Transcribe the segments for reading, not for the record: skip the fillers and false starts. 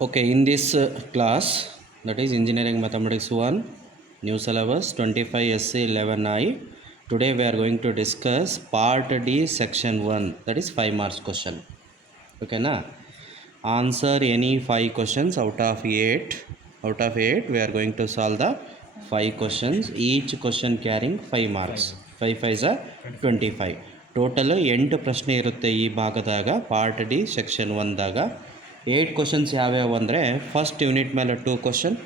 Okay, in this class, that is Engineering Mathematics 1, new syllabus 25 SC 11I. Today we are going to discuss Part D, Section 1, that is 5 marks question. Okay, na? Answer any 5 questions out of 8. Out of 8, we are going to solve the 5 questions. Each question carrying 5 marks. 5 5 is 25. Total 8 ಪ್ರಶ್ನೆ ಇರುತ್ತೆ ಈ ಭಾಗದಾಗ part D section 1ದಾಗ. 8 questions ಯಾವ್ಯಾವು ಅಂದರೆ, first unit ಮೇಲೆ 2 question,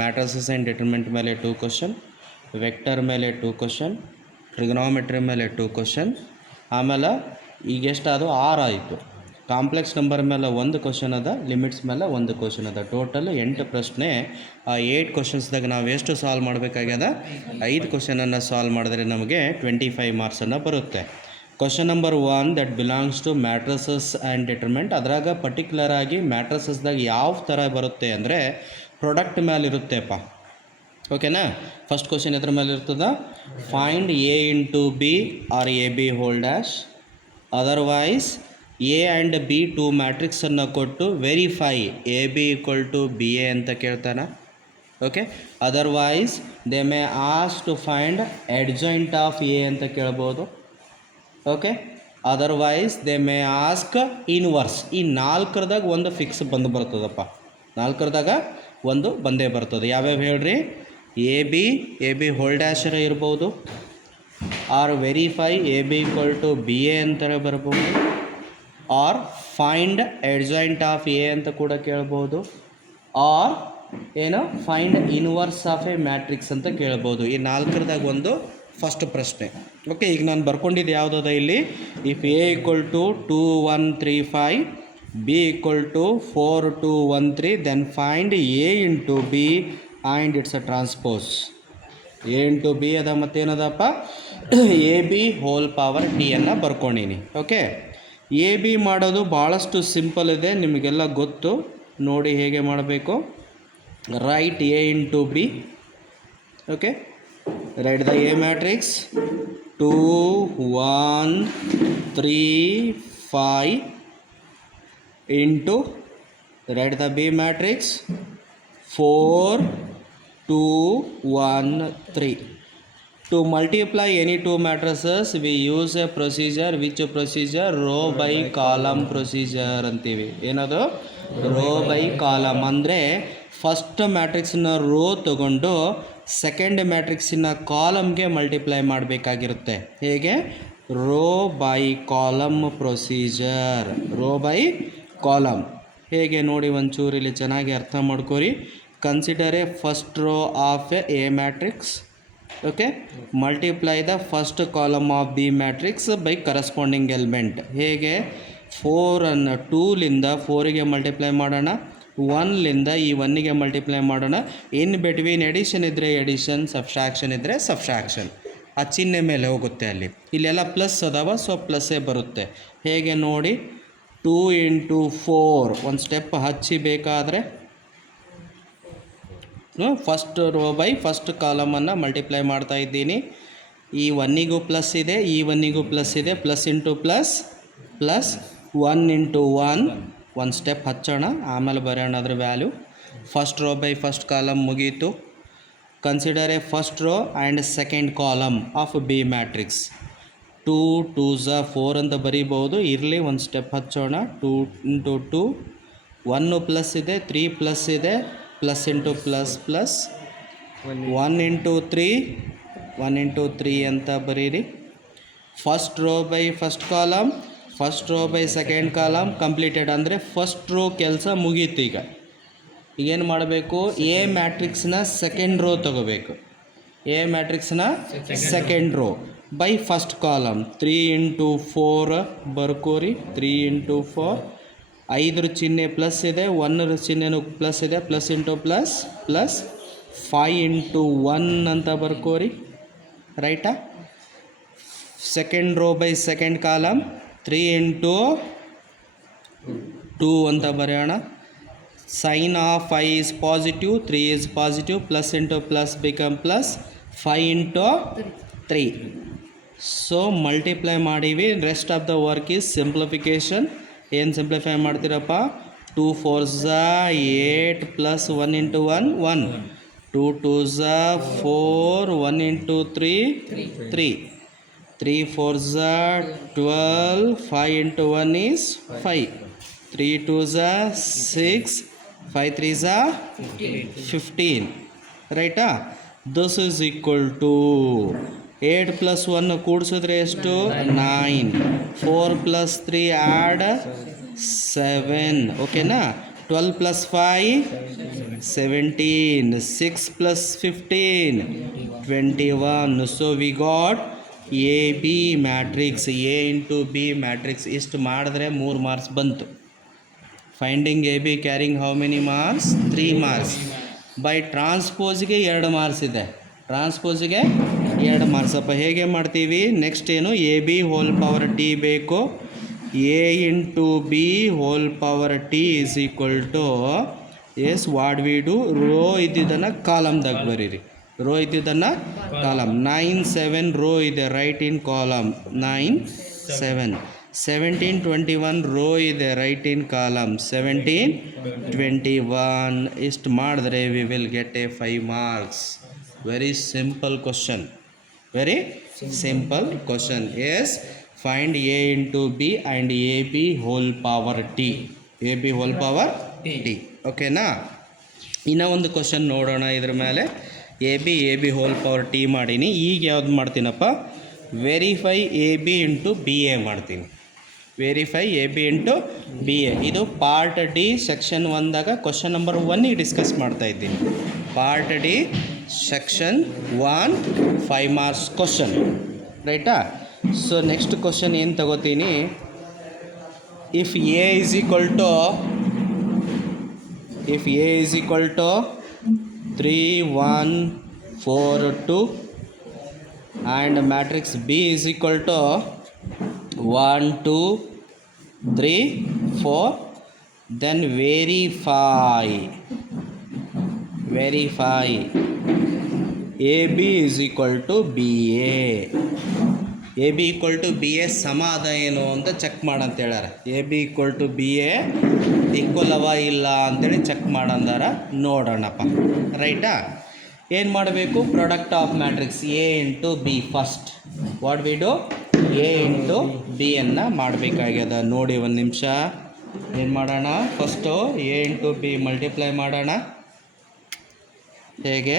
matrices and determinant ಮೇಲೆ 2 question, vector ಮೇಲೆ 2 question, trigonometry ಮೇಲೆ 2 ಕ್ವಶನ್, ಆಮೇಲೆ ಈಗ ಎಷ್ಟಾದು 6 ಆಯಿತು. ಕಾಂಪ್ಲೆಕ್ಸ್ ನಂಬರ್ ಮೇಲೆ 1 ಕ್ವಶನ್ ಅದ, ಲಿಮಿಟ್ಸ್ ಮೇಲೆ 1 ಕ್ವಶನ್ ಅದ. ಟೋಟಲ್ 8 ಪ್ರಶ್ನೆ. ಆ 8 ಕ್ವಶನ್ಸ್ದಾಗ ನಾವು ಎಷ್ಟು ಸಾಲ್ವ್ ಮಾಡಬೇಕಾಗ್ಯದ, 5 ಕ್ವಶನನ್ನು ಸಾಲ್ವ್ ಮಾಡಿದ್ರೆ ನಮಗೆ 25 ಮಾರ್ಕ್ಸನ್ನು ಬರುತ್ತೆ. Question number 1 that belongs to matrices and determinant. ಅದ್ರಾಗ ಪರ್ಟಿಕ್ಯುಲರ್ ಆಗಿ ಮ್ಯಾಟ್ರಿಸಸ್ದಾಗ ಯಾವ ಥರ ಬರುತ್ತೆ ಅಂದರೆ ಪ್ರಾಡಕ್ಟ್ ಮೇಲೆ ಇರುತ್ತೆಪ್ಪ. ಓಕೆನಾ? ಫಸ್ಟ್ ಕ್ವಶನ್ ಎದ್ರ ಮೇಲೆ ಇರ್ತದ, find A into B or A B whole dash. Otherwise A and B 2 ಮ್ಯಾಟ್ರಿಕ್ಸನ್ನು ಕೊಟ್ಟು verify A B equal to B A ಅಂತ ಕೇಳ್ತಾನೆ. Okay. Otherwise they may ask to find adjoint of A ಅಂತ ಕೇಳ್ಬೋದು. Okay. Otherwise they may ask inverse. ಈ 4ರದಾಗ ಒಂದು fix ಬಂದು ಬರ್ತದಪ್ಪ. 4ರದಾಗ ಒಂದು ಬಂದೇ ಬರ್ತದೆ. ಯಾವ್ಯಾವ ಹೇಳ್ರಿ? ಎ ಬಿ ಹೋಲ್ ಡ್ಯಾಶರ ಇರ್ಬೋದು, or verify A B equal to B A ಅಂತಾರೆ ಬರ್ಬೋದು, or find adjoint of A ಅಂತ ಕೂಡ ಕೇಳ್ಬೋದು, ಆರ್ ಏನು find inverse of A matrix ಅಂತ ಕೇಳ್ಬೋದು. ಈ 4ರದಾಗ ಒಂದು ಫಸ್ಟ್ ಪ್ರಶ್ನೆ. ಓಕೆ. ಈಗ ನಾನು ಬರ್ಕೊಂಡಿದ್ದು ಯಾವುದದ ಇಲ್ಲಿ, if A equal to 2 1 3 5, B equal to 4 2 1 3, then find A into B and its a transpose. A into B ಅದ ಮತ್ತೇನದಪ್ಪ, A B whole power T ಅನ್ನು ಬರ್ಕೊಂಡೀನಿ. ಓಕೆ. ಎ ಬಿ ಮಾಡೋದು ಭಾಳಷ್ಟು ಸಿಂಪಲ್ ಇದೆ, ನಿಮಗೆಲ್ಲ ಗೊತ್ತು. ನೋಡಿ ಹೇಗೆ ಮಾಡಬೇಕು. Right A into B. Okay. Right the A matrix 2 1 3 5 into right the B matrix 4 2 1 3. To multiply any 2 matrices we use a procedure. Which procedure? Row by column procedure ಅಂತೀವಿ. ಏನದು? Row by column. ಅಂದರೆ first ಮ್ಯಾಟ್ರಿಕ್ಸ್ನ row ತಗೊಂಡು second ಮ್ಯಾಟ್ರಿಕ್ಸಿನ ಕಾಲಮ್ಗೆ multiply ಮಾಡಬೇಕಾಗಿರುತ್ತೆ. ಹೇಗೆ? Row by column procedure. Row by column ಹೇಗೆ ನೋಡಿ ಒಂಚೂರು ಇಲ್ಲಿ ಚೆನ್ನಾಗಿ ಅರ್ಥ ಮಾಡ್ಕೋರಿ. Consider A first row of A matrix. Okay. Multiply the first column of B matrix by corresponding element. ಹೇಗೆ? 4ಅನ್ನು 2ಲಿಂದ 4ಗೆ ಮಲ್ಟಿಪ್ಲೈ ಮಾಡೋಣ, 1ಲಿಂದ ಈ 1ಗೆ ಮಲ್ಟಿಪ್ಲೈ ಮಾಡೋಣ. ಇನ್ ಬಿಟ್ವೀನ್ ಎಡಿಷನ್ ಇದ್ದರೆ ಎಡಿಷನ್, ಸಬ್ಸ್ಟ್ರಾಕ್ಷನ್ ಇದ್ದರೆ ಸಬ್ಸ್ಟ್ರಾಕ್ಷನ್. ಆ ಚಿಹ್ನೆ ಮೇಲೆ ಹೋಗುತ್ತೆ ಅಲ್ಲಿ. ಇಲ್ಲೆಲ್ಲ ಪ್ಲಸ್ ಅದಾವ, ಸೊ ಪ್ಲಸ್ಸೇ ಬರುತ್ತೆ. ಹೇಗೆ ನೋಡಿ, 2 ಇಂಟು 4 ಒಂದು ಸ್ಟೆಪ್ ಹಚ್ಚಿ ಬೇಕಾದರೆ ಫಸ್ಟ್ ರೋ ಬೈ ಫಸ್ಟ್ ಕಾಲಮನ್ನು ಮಲ್ಟಿಪ್ಲೈ ಮಾಡ್ತಾ ಇದ್ದೀನಿ. ಈ 1ಗೂ ಪ್ಲಸ್ ಇದೆ, ಈ 1ಗೂ ಪ್ಲಸ್ ಇದೆ, plus into plus plus 1 into 1 ಒಂದು ಸ್ಟೆಪ್ ಹಚ್ಚೋಣ, ಆಮೇಲೆ ಬರೋಣ ಅದ್ರ value. First row by first column ಮುಗೀತು. Consider A first row and second column of B matrix. 2 2s 4 ಅಂತ ಬರೀಬೋದು. ಇರಲಿ, ಒಂದು ಸ್ಟೆಪ್ ಹಚ್ಚೋಣ. 2 ಇಂಟು 2, 1 ಪ್ಲಸ್ ಇದೆ, 3 ಪ್ಲಸ್ ಇದೆ, plus into plus plus 1 into 3 1 into 3 ಅಂತ ಬರೀರಿ. First row by first column, first row by second column completed. ಅಂದರೆ first row ಕೆಲಸ ಮುಗೀತು. ಈಗೇನು ಮಾಡಬೇಕು, ಎ ಮ್ಯಾಟ್ರಿಕ್ಸ್ನ ಸೆಕೆಂಡ್ ರೋ ತಗೋಬೇಕು. ಎ ಮ್ಯಾಟ್ರಿಕ್ಸ್ನ second row by first column 3 into 4 ಬರ್ಕೋರಿ. 3 into 4, 5ರ ಚಿಹ್ನೆ ಪ್ಲಸ್ ಇದೆ, 1ರ ಚಿಹ್ನೆನೂ ಪ್ಲಸ್ ಇದೆ, plus into plus plus 5 into 1 ಅಂತ ಬರ್ಕೋರಿ. ರೈಟಾ? Second row by second column 3 into 2 ಅಂತ ಬರೆಯೋಣ. Sign of 5 is positive, 3 is positive, plus into plus become plus 5 into 3. So multiply ಮಾಡೀವಿ. Rest of the work is simplification. ಏನು simplify ಮಾಡ್ತೀರಪ್ಪ? 2 4s are 8 plus 1 into 1 1, 2 2s are 4, 1 into 3 3, 3 4s are 12, 5 into 1 is 5, 3 2s are 6, 5 3s are 15, right? This is equal to 8 plus 1 ಕೂಡಿಸಿದ್ರೆ ಎಷ್ಟು 9, 4 plus 3 add 7, ಓಕೆನಾ? 12 plus 5 17, 6 plus 15 21. So we got AB matrix, A into B matrix. ಇಷ್ಟು ಮಾಡಿದ್ರೆ 3 marks ಬಂತು. Finding AB carrying how many marks? 3 marks. By ಟ್ರಾನ್ಸ್ಪೋಸ್ಗೆ 2 marks ಇದೆ, ಟ್ರಾನ್ಸ್ಪೋಸ್ಗೆ 2 marks. ಅಪ್ಪ ಹೇಗೆ ಮಾಡ್ತೀವಿ? ನೆಕ್ಸ್ಟ್ ಏನು? A B whole power T ಬೇಕು. A into B whole power T is equal to as what we do, row ಇದ್ದಿದ್ದನ್ನು ಕಾಲಮ್ದಾಗ ಬರೀರಿ, ರೋ ಇದ್ದಿದ್ದನ್ನು ಕಾಲಮ್. 9 7 ರೋ ಇದೆ, ರೈಟ್ ಇನ್ ಕಾಲಮ್ 9 7. 17 21 ರೋ ಇದೆ, ರೈಟ್ ಇನ್ ಕಾಲಮ್ 17 21. ಇಷ್ಟು ಮಾಡಿದ್ರೆ we will get a 5 marks. Very simple question, very simple question. Yes, find A into B and A B whole power T, A B whole power T. ಓಕೆನಾ? ಇನ್ನೂ ಒಂದು question ನೋಡೋಣ ಇದ್ರ ಮೇಲೆ. A B whole power T ಮಾಡೀನಿ. ಈಗ ಯಾವ್ದು ಮಾಡ್ತೀನಪ್ಪ? Verify A B into B A ಮಾಡ್ತೀನಿ. Verify A B into B A. ಇದು ಪಾರ್ಟ್ ಡಿ ಸೆಕ್ಷನ್ 1ದಾಗ ಕ್ವಶನ್ ನಂಬರ್ 1ಗೆ ಡಿಸ್ಕಸ್ ಮಾಡ್ತಾ ಇದ್ದೀನಿ. Part D section 1 5 marks question, ರೈಟಾ? ಸೊ ನೆಕ್ಸ್ಟ್ ಕ್ವಶನ್ ಏನು ತಗೋತೀನಿ? If A is equal to 3 1 4 2 and matrix B is equal to 1 2 3 4, then verify AB is equal to BA. AB equal to BA ಸಮ ಅದ ಏನು ಅಂತ check ಮಾಡಂತ ಹೇಳ್ಯಾರ. AB equal to BA equal ಅವ ಇಲ್ಲ ಅಂತೇಳಿ ಚೆಕ್ ಮಾಡಂದಾರ. ನೋಡೋಣಪ್ಪ, ರೈಟಾ? ಏನು ಮಾಡಬೇಕು? Product of matrix A into B first. What we do? A into B ಅನ್ನು ಮಾಡಬೇಕಾಗ್ಯದ. ನೋಡಿ ಒಂದು ನಿಮಿಷ. ಏನು ಮಾಡೋಣ? First A into B multiply ಮಾಡೋಣ. ಹೇಗೆ?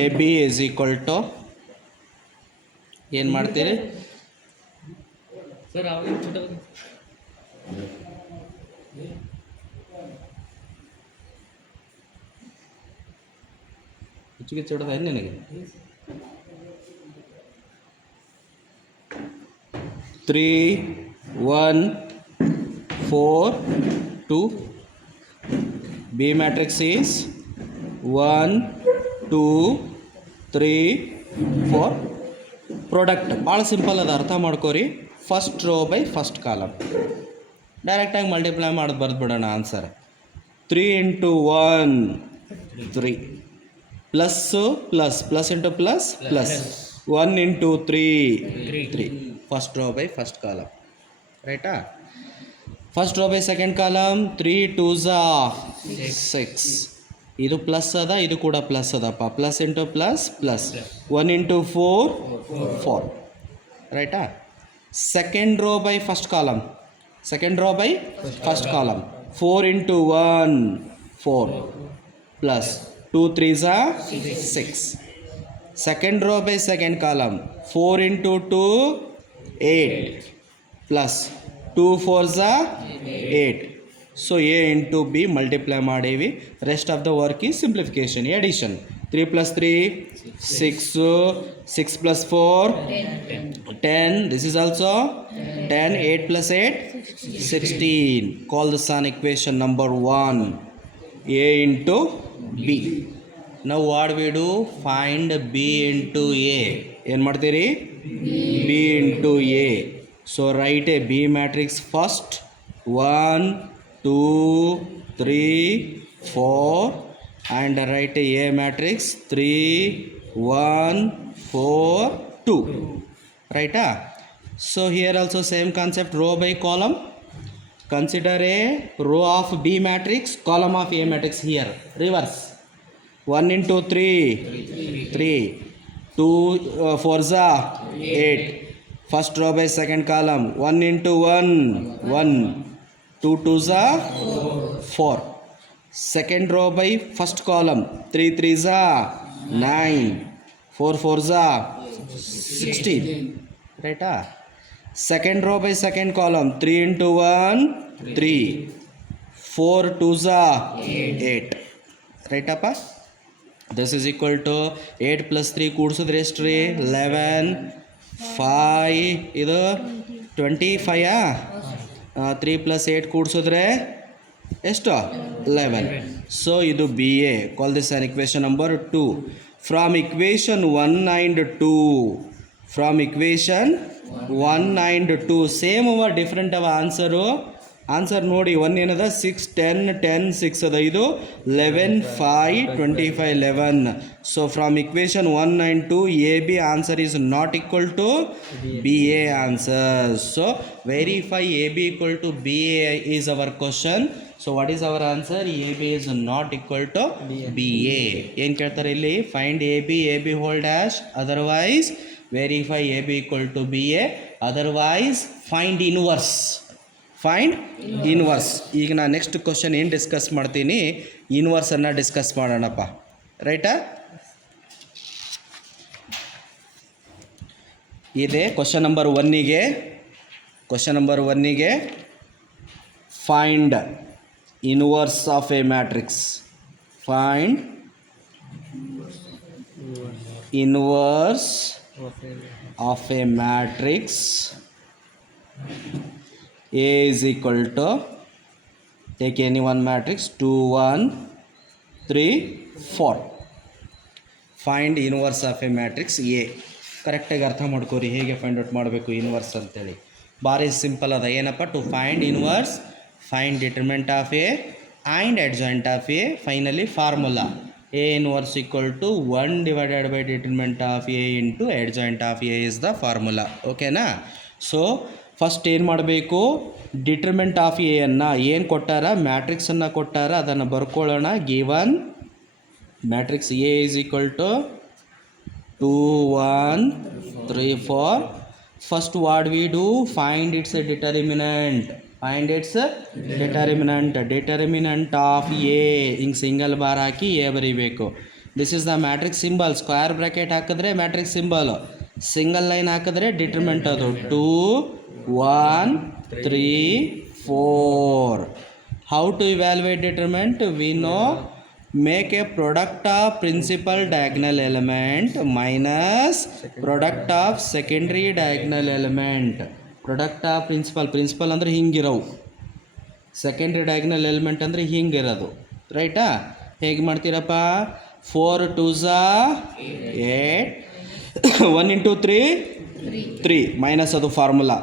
A B is equal to ಏನು ಮಾಡ್ತೀರಿ ಸರ್? ಹೆಚ್ಚಿಗೆ ಚಡೋದ ನಿನಗೆ 3 1 4 2. B matrix is 1 2 3 4. ಪ್ರಾಡಕ್ಟ್ ಭಾಳ ಸಿಂಪಲ್ ಅದ, ಅರ್ಥ ಮಾಡ್ಕೋರಿ. First row by first column ಡೈರೆಕ್ಟಾಗಿ ಮಲ್ಟಿಪ್ಲೈ ಮಾಡೋದು ಬರೆದ್ಬಿಡೋಣ answer. 3 into 1 3, plus into plus 1 into 3 3. First row by first column, ರೈಟಾ? First row by second column 3 2s are 6. ಇದು ಪ್ಲಸ್ ಅದ, ಇದು ಕೂಡ ಪ್ಲಸ್ ಅದಪ್ಪ. ಪ್ಲಸ್ ಇಂಟು ಪ್ಲಸ್ 1 into 4 4, ರೈಟಾ? Second row by first column 4 into 1 4 plus 2 3s are 6. Second row by second column 4 into 2 8 plus 2 4s are 8. So A into B multiply ಮಾಡೀವಿ. Rest of the work is simplification, addition. 3 plus 3 6, 6 plus 4 10. This is also 10. 8 plus 8 16. Call this an equation number 1, A into B. Now what we do? Find B into A. ಏನು ಮಾಡ್ತೀರಿ? B into A. So write a B matrix first. 1 2 3 4, and write a matrix 3 1 4 2, right? So here also same concept, row by column. Consider a row of B matrix, column of A matrix here. Reverse. 1 into 3, 3. 2 4s are 8. First row by second column. 1 into 1, 1. 2 2s are 4. Second row by first column. 3 3s are 9. 4 4s are 16. Right? Second row by second column. 3 into 1, 3. 4 2s are 8. Right? This is equal to 8 plus 3 ಕೂಡಿಸಿದ್ರೆ ಎಷ್ಟು ರೀ 11 5 ಇದು 25 3 plus 8 ಕೂಡಿಸಿದ್ರೆ ಎಷ್ಟು 11. So ಇದು B A. Call this on equation number 2. From equation 1 and 2, from equation 1 and 2 same ಅವ different ಅವ answer ನೋಡಿ. 1 ಏನದ 6 10 10 6 ಅದ. ಇದು 11 5 25 11. So from equation 1 and 2 A B answer is not equal to B A answer. So verify A B equal to B A is our question. So what is our answer? A B is not equal to B A. ಏನು ಕೇಳ್ತಾರೆ ಇಲ್ಲಿ? Find A B whole dash, otherwise verify A B equal to B A, otherwise find inverse. ಈಗ ನಾನು next question ಏನು discuss ಮಾಡ್ತೀನಿ, ಇನ್ವರ್ಸನ್ನು discuss ಮಾಡೋಣಪ್ಪ. ರೈಟಾ? ಇದೆ ಕ್ವಶನ್ ನಂಬರ್ 1ಗೆ find inverse of A matrix. Find inverse of A matrix A is equal to, take any one matrix, 2 1 3 4. Find inverse of A matrix A. ಕರೆಕ್ಟಾಗಿ ಅರ್ಥ ಮಾಡ್ಕೋರಿ ಹೇಗೆ ಫೈಂಡ್ ಔಟ್ ಮಾಡಬೇಕು ಇನ್ವರ್ಸ್ ಅಂತೇಳಿ. ಭಾರಿ ಸಿಂಪಲ್ ಅದ. ಏನಪ್ಪ? To find inverse, find determinant of A and adjoint of A. Finally formula A inverse equal to 1 divided by determinant of A into adjoint of A is the formula. ಓಕೆನಾ? So first ಏನು ಮಾಡಬೇಕು? Determinant of ಎಯನ್ನು ಏನು ಕೊಟ್ಟಾರ, ಮ್ಯಾಟ್ರಿಕ್ಸನ್ನು ಕೊಟ್ಟಾರ, ಅದನ್ನು ಬರ್ಕೊಳ್ಳೋಣ. Given matrix A is equal to 2 1 3 4. First what we do? Find its determinant. Determinant of A. ಹಿಂಗೆ ಸಿಂಗಲ್ ಬಾರ್ ಹಾಕಿ ಎ ಬರೀಬೇಕು. This is the matrix symbol. Square bracket ಹಾಕಿದ್ರೆ ಮ್ಯಾಟ್ರಿಕ್ಸ್ ಸಿಂಬಲ್, ಸಿಂಗಲ್ ಲೈನ್ ಹಾಕಿದ್ರೆ ಡಿಟರ್ಮೆಂಟ್. ಅದು 2 1 3 4. How to evaluate determinant? We know, make a product of principal diagonal element minus product of secondary diagonal element. Product of principal ಅಂದರೆ ಹಿಂಗಿರವು, secondary diagonal element ಅಂದರೆ ಹಿಂಗಿರೋದು. ರೈಟಾ? ಹೇಗೆ ಮಾಡ್ತೀರಪ್ಪ? 4 2s are 8. 1 into 3 minus ಅದು formula.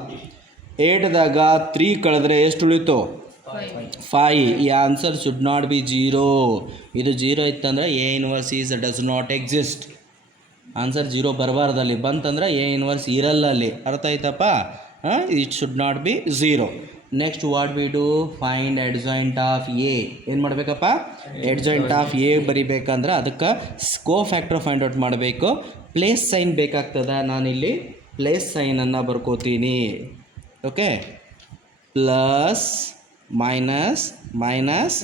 8ದಾಗ 3 ಕಳೆದ್ರೆ ಎಷ್ಟು ಉಳಿತು? 5. ಈ ಆನ್ಸರ್ ಶುಡ್ ನಾಟ್ ಬಿ 0. ಇದು 0 ಇತ್ತಂದ್ರೆ A inverse is does not exist. Answer 0 ಬರಬಾರ್ದಲ್ಲಿ. ಬಂತಂದ್ರೆ ಎ ಇನ್ವರ್ಸ್ ಇರಲ್ಲ ಅಲ್ಲಿ. ಅರ್ಥ ಆಯ್ತಪ್ಪ? It should not be 0. Next what we do? Find adjoint of A. ಏನು ಮಾಡಬೇಕಪ್ಪ? ಅಡ್ಜಾಯಿಂಟ್ ಆಫ್ ಎ ಬರಿಬೇಕಂದ್ರೆ ಅದಕ್ಕೆ ಕೋ ಫ್ಯಾಕ್ಟರ್ ಫೈಂಡ್ ಔಟ್ ಮಾಡಬೇಕು. ಪ್ಲೇಸ್ ಸೈನ್ ಬೇಕಾಗ್ತದೆ. ನಾನಿಲ್ಲಿ ಪ್ಲೇಸ್ ಸೈನನ್ನು ಬರ್ಕೋತೀನಿ. Okay? Plus minus minus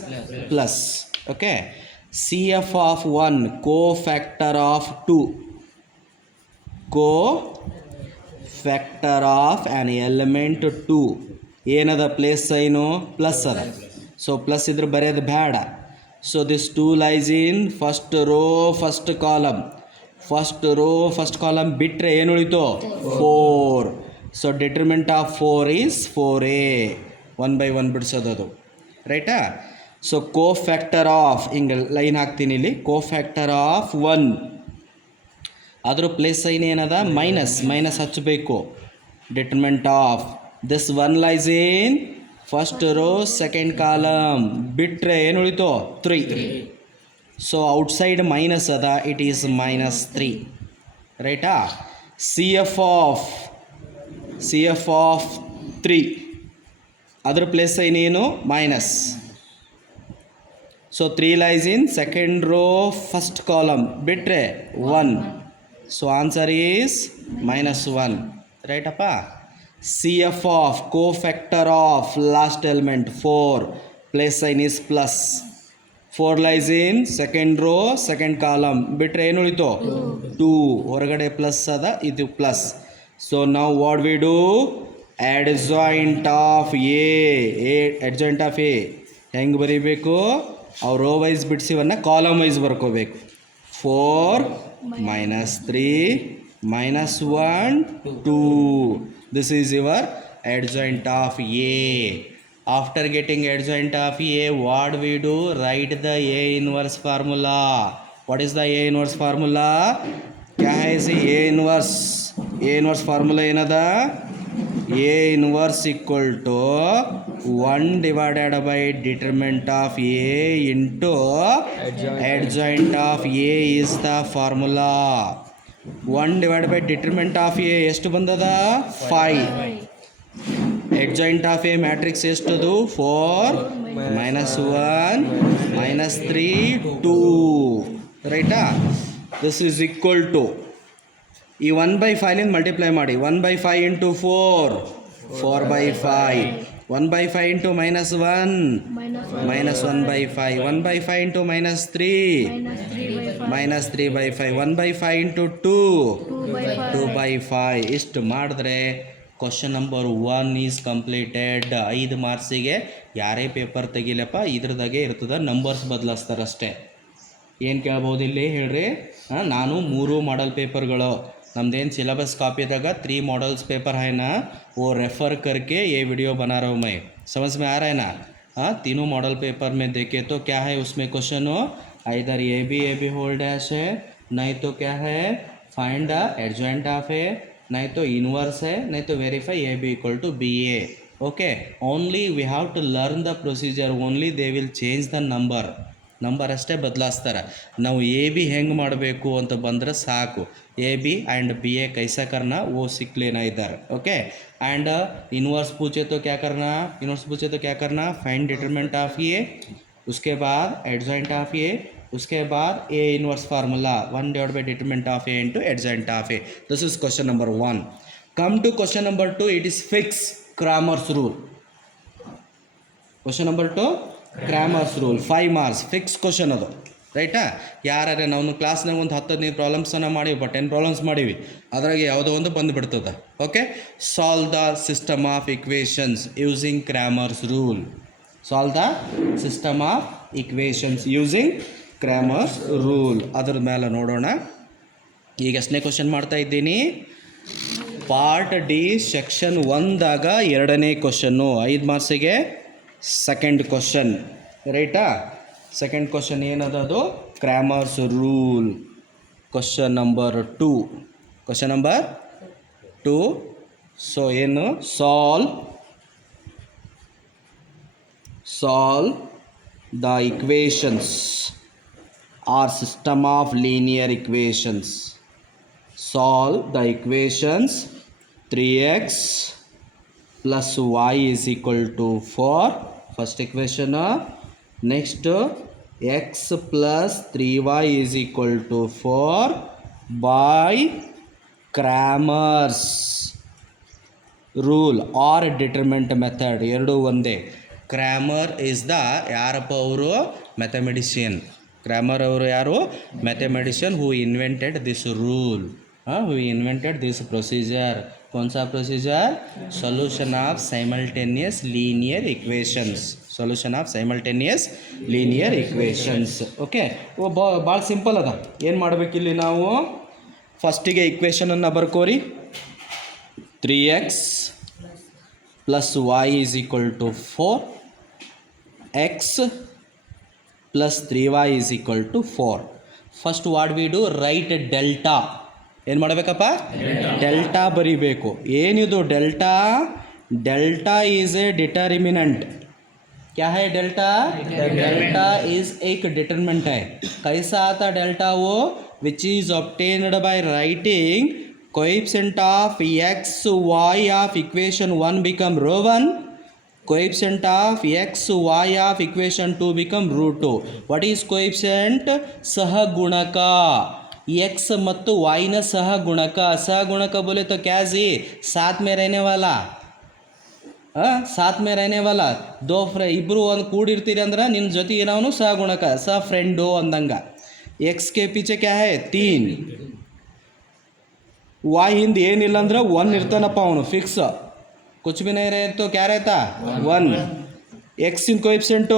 plus. Okay? C F of 1 cofactor of 2. Cofactor of an element 2. ಏನದ? ಪ್ಲೇಸ್ ಸೈನು ಪ್ಲಸ್ ಅದ. ಸೊ ಪ್ಲಸ್ ಇದ್ರೆ ಬರೆಯೋದು ಬೇಡ. So this 2 lies in first rho first column. First column ಬಿಟ್ಟರೆ ಏನು ಉಳಿತು? 4. So determinant of 4 is 4a. 1 by 1 ಬಿಡಿಸೋದದು. ರೈಟಾ? So co factor of, ಹಿಂಗೆ ಲೈನ್ ಹಾಕ್ತೀನಿ ಇಲ್ಲಿ, ಕೋ ಫ್ಯಾಕ್ಟರ್ ಆಫ್ 1. ಅದ್ರ ಪ್ಲೇಸ್ ಸೈನ್ ಏನದ? ಮೈನಸ್ ಹಚ್ಚಬೇಕು. Determinant of this 1 lies in first row second column. ಬಿಟ್ಟರೆ ಏನು ಉಳಿತು? 3. ಸೊ ಔಟ್ಸೈಡ್ ಮೈನಸ್ ಅದ, ಇಟ್ ಈಸ್ -3. ರೈಟಾ? ಸಿ ಎಫ್ ಆಫ್ 3 ಅದರ ಪ್ಲೇಸ್ ಸೈನ್ ಏನು minus. So 3 lies in second row first column ಬಿಟ್ಟರೆ 1. ಸೊ ಆನ್ಸರ್ ಈಸ್ -1 ರೈಟಪ್ಪ. C F of cofactor of last element 4 place sign is plus. 4 lies in second row second column ಬಿಟ್ಟರೆ ಏನು ಉಳಿತು 2. ಹೊರಗಡೆ plus ಅದ, ಇದು plus. So ನಾವು what we do adjoint of adjoint of A ಹೆಂಗೆ ಬರೀಬೇಕು, ಅವ್ರು ರೋ ವೈಸ್ ಬಿಡಿಸಿವನ್ನ ಕಾಲಮ್ ವೈಸ್ ಬರ್ಕೋಬೇಕು. 4 -3 -1 2. This is your adjoint of A. After getting adjoint of A, what we do? Write the A inverse formula. What is the A inverse formula? क्या है इसे A inverse? A inverse formula ಏನದ? A inverse equal to 1 divided by determinant of A into adjoint of A is the formula. 1 divided by determinant of A ಎಷ್ಟು ಬಂದದ 5. adjoint of A matrix ಎಷ್ಟದು 4 -1 -3 2 ರೈಟಾ. This is equal to ಈ 1/5 multiply ಮಾಡಿ. 1/5 into 4 4/5. 1/5 into -1 -1/5. 1/5 into -3 -3/5. 1/5 into 2 2/5. ಇಷ್ಟು ಮಾಡಿದ್ರೆ question number 1 is completed. 5 ಮಾರ್ಕ್ಸಿಗೆ ಯಾರೇ paper ತೆಗಿಲಪ್ಪ ಇದ್ರದಾಗೆ ಇರ್ತದೆ, ನಂಬರ್ಸ್ ಬದಲಾಯಿಸ್ತಾರಷ್ಟೇ. ಏನು ಕೇಳ್ಬೋದು ಇಲ್ಲಿ ಹೇಳ್ರಿ, ನಾನು 3 ಮಾಡಲ್ ಪೇಪರ್ಗಳು नमदेन सिलेबस कॉपी दागा 3 मॉडल्स पेपर है ना, वो रेफ़र करके ये वीडियो बना रहा हूँ मैं. समझ में आ रहा है ना? हाँ, तीनों मॉडल पेपर में देखे तो क्या है उसमें क्वेश्चन हो, इधर ए बी होल डैश है, नहीं तो क्या है find the adjoint of A, नहीं तो इनवर्स है, नहीं तो verify A B equal to B A. Okay, only we have to learn the procedure, only they will change the number ಅಷ್ಟೇ ಬದಲಾಯಿಸ್ತಾರೆ. ನಾವು ಎ ಬಿ ಹೆಂಗೆ ಮಾಡಬೇಕು ಅಂತ ಬಂದರೆ ಸಾಕು. ए बी एंड बी ए कैसा करना वो सीख लेना इधर. ओके, एंड इनवर्स पूछे तो क्या करना, फाइंड डिटरमिनेंट ऑफ ए, उसके बाद एडजॉइंट ऑफ ए, उसके बाद A inverse formula 1 divide by determinant of A into adjoint of A. This is question number 1. Come to question number 2. It is fix Cramer's rule. Question number 2 Cramer's rule 5 marks fix question ಅದು ರೈಟಾ. ಯಾರೇ ನಾವು ಕ್ಲಾಸ್ನಾಗ ಒಂದು 10-15 ಪ್ರಾಬ್ಲಮ್ಸನ್ನು ಮಾಡೀವಿ, 10 problems ಮಾಡೀವಿ, ಅದ್ರಾಗೆ ಯಾವುದೋ ಒಂದು ಬಂದುಬಿಡ್ತದೆ. Okay, solve the system of equations using Cramer's rule. Solve the system of equations using Cramer's rule. ಅದ್ರ ಮೇಲೆ ನೋಡೋಣ. ಈಗ ಎಷ್ಟನೇ ಕ್ವಶನ್ ಮಾಡ್ತಾ ಇದ್ದೀನಿ, ಪಾರ್ಟ್ ಡಿ ಸೆಕ್ಷನ್ 1ದಾಗ 2ನೇ ಕ್ವಶನ್ನು. 5 ಮಾರ್ಕ್ಸಿಗೆ ಸೆಕೆಂಡ್ ಕ್ವಶನ್ ರೈಟಾ. ಸೆಕೆಂಡ್ ಕ್ವಶನ್ ಏನದು, Cramer's rule. Question number 2. So ಏನು, solve the equations or system of linear equations. Solve the equations 3x plus y is equal to 4, first equation. Next x plus 3y is equal to 4 by Cramer's rule or determinant method. ಎರಡು ಒಂದೇ. Cramer is the ಯಾರಪ್ಪ ಅವರು, mathematician. Cramer ಅವರು ಯಾರು, mathematician who invented this rule, who invented this procedure. कौन सा procedure, solution of simultaneous linear equations. Okay, वो ಭಾಳ ಸಿಂಪಲ್ ಅದ. ಏನು ಮಾಡಬೇಕಿಲ್ಲಿ ನಾವು, ಫಸ್ಟಿಗೆ ಇಕ್ವೇಷನನ್ನು ಬರ್ಕೋರಿ. 3x plus y is equal to 4, x plus 3y is equal to 4. First what we do, write delta. ಏನು ಮಾಡಬೇಕಪ್ಪ, ಡೆಲ್ಟಾ ಬರೀಬೇಕು. ಏನಿದು ಡೆಲ್ಟಾ ಈಸ್ ಎ ಡಿಟರ್ಮಿನೆಂಟ್. क्या है डेल्टा इज एक डिटरमिनेंट है. कैसा आता डेल्टा, वो which is obtained by writing coefficient of x y of equation 1 become rho 1 coefficient of x y of equation 2 become root 2. What is coefficient? सहगुणका. x ಮತ್ತು y ನ सहगुणक. सहगुणक बोले तो क्या जी? साथ में रहने वाला. साथ में रहने वाला. दो ಇಬ್ಬರು ಒಂದು ಕೂಡಿರ್ತೀರಿ ಅಂದ್ರೆ ನಿನ್ನ ಜೊತೆ ಏನವನು सहगुणक. ಸ ಫ್ರೆಂಡು ಅಂದಂಗ. x के पीछे क्या है? 3. y ಹಿಂದೆ ಏನಿಲ್ಲ ಅಂದ್ರೆ 1 ಇರ್ತಾನಪ್ಪ ಅವನು ಫಿಕ್ಸ್. कुछ भी नहीं रहे तो क्या रहता? 1. x in coefficient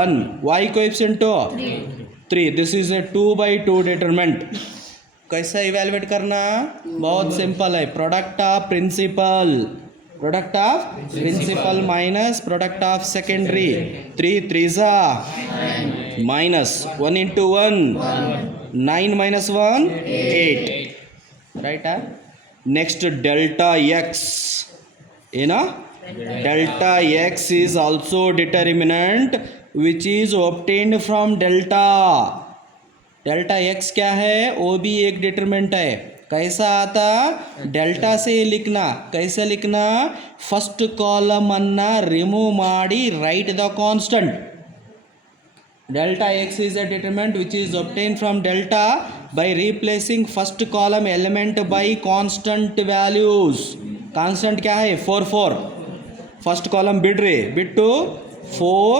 1, y coefficient 3. This is a 2/2 determinant. कैसा इवेलुएट करना? बहुत सिंपल है. Product of principal. Product of principal minus product of secondary. 3 3s minus 1 into 1 9 minus 1 8. right? Next delta x. delta x is also determinant which is obtained from delta. delta x क्या है? वो भी एक determinant है. कैसा आता? Delta से लिखना. कैसे लिखना? फर्स्ट कॉलम अन्ना रिमूव ಮಾಡಿ write the constant. delta x is a determinant which is obtained from delta by replacing first column element by constant values. Constant क्या है? 4 4. फर्स्ट कॉलम बिड्री बिट्टू 4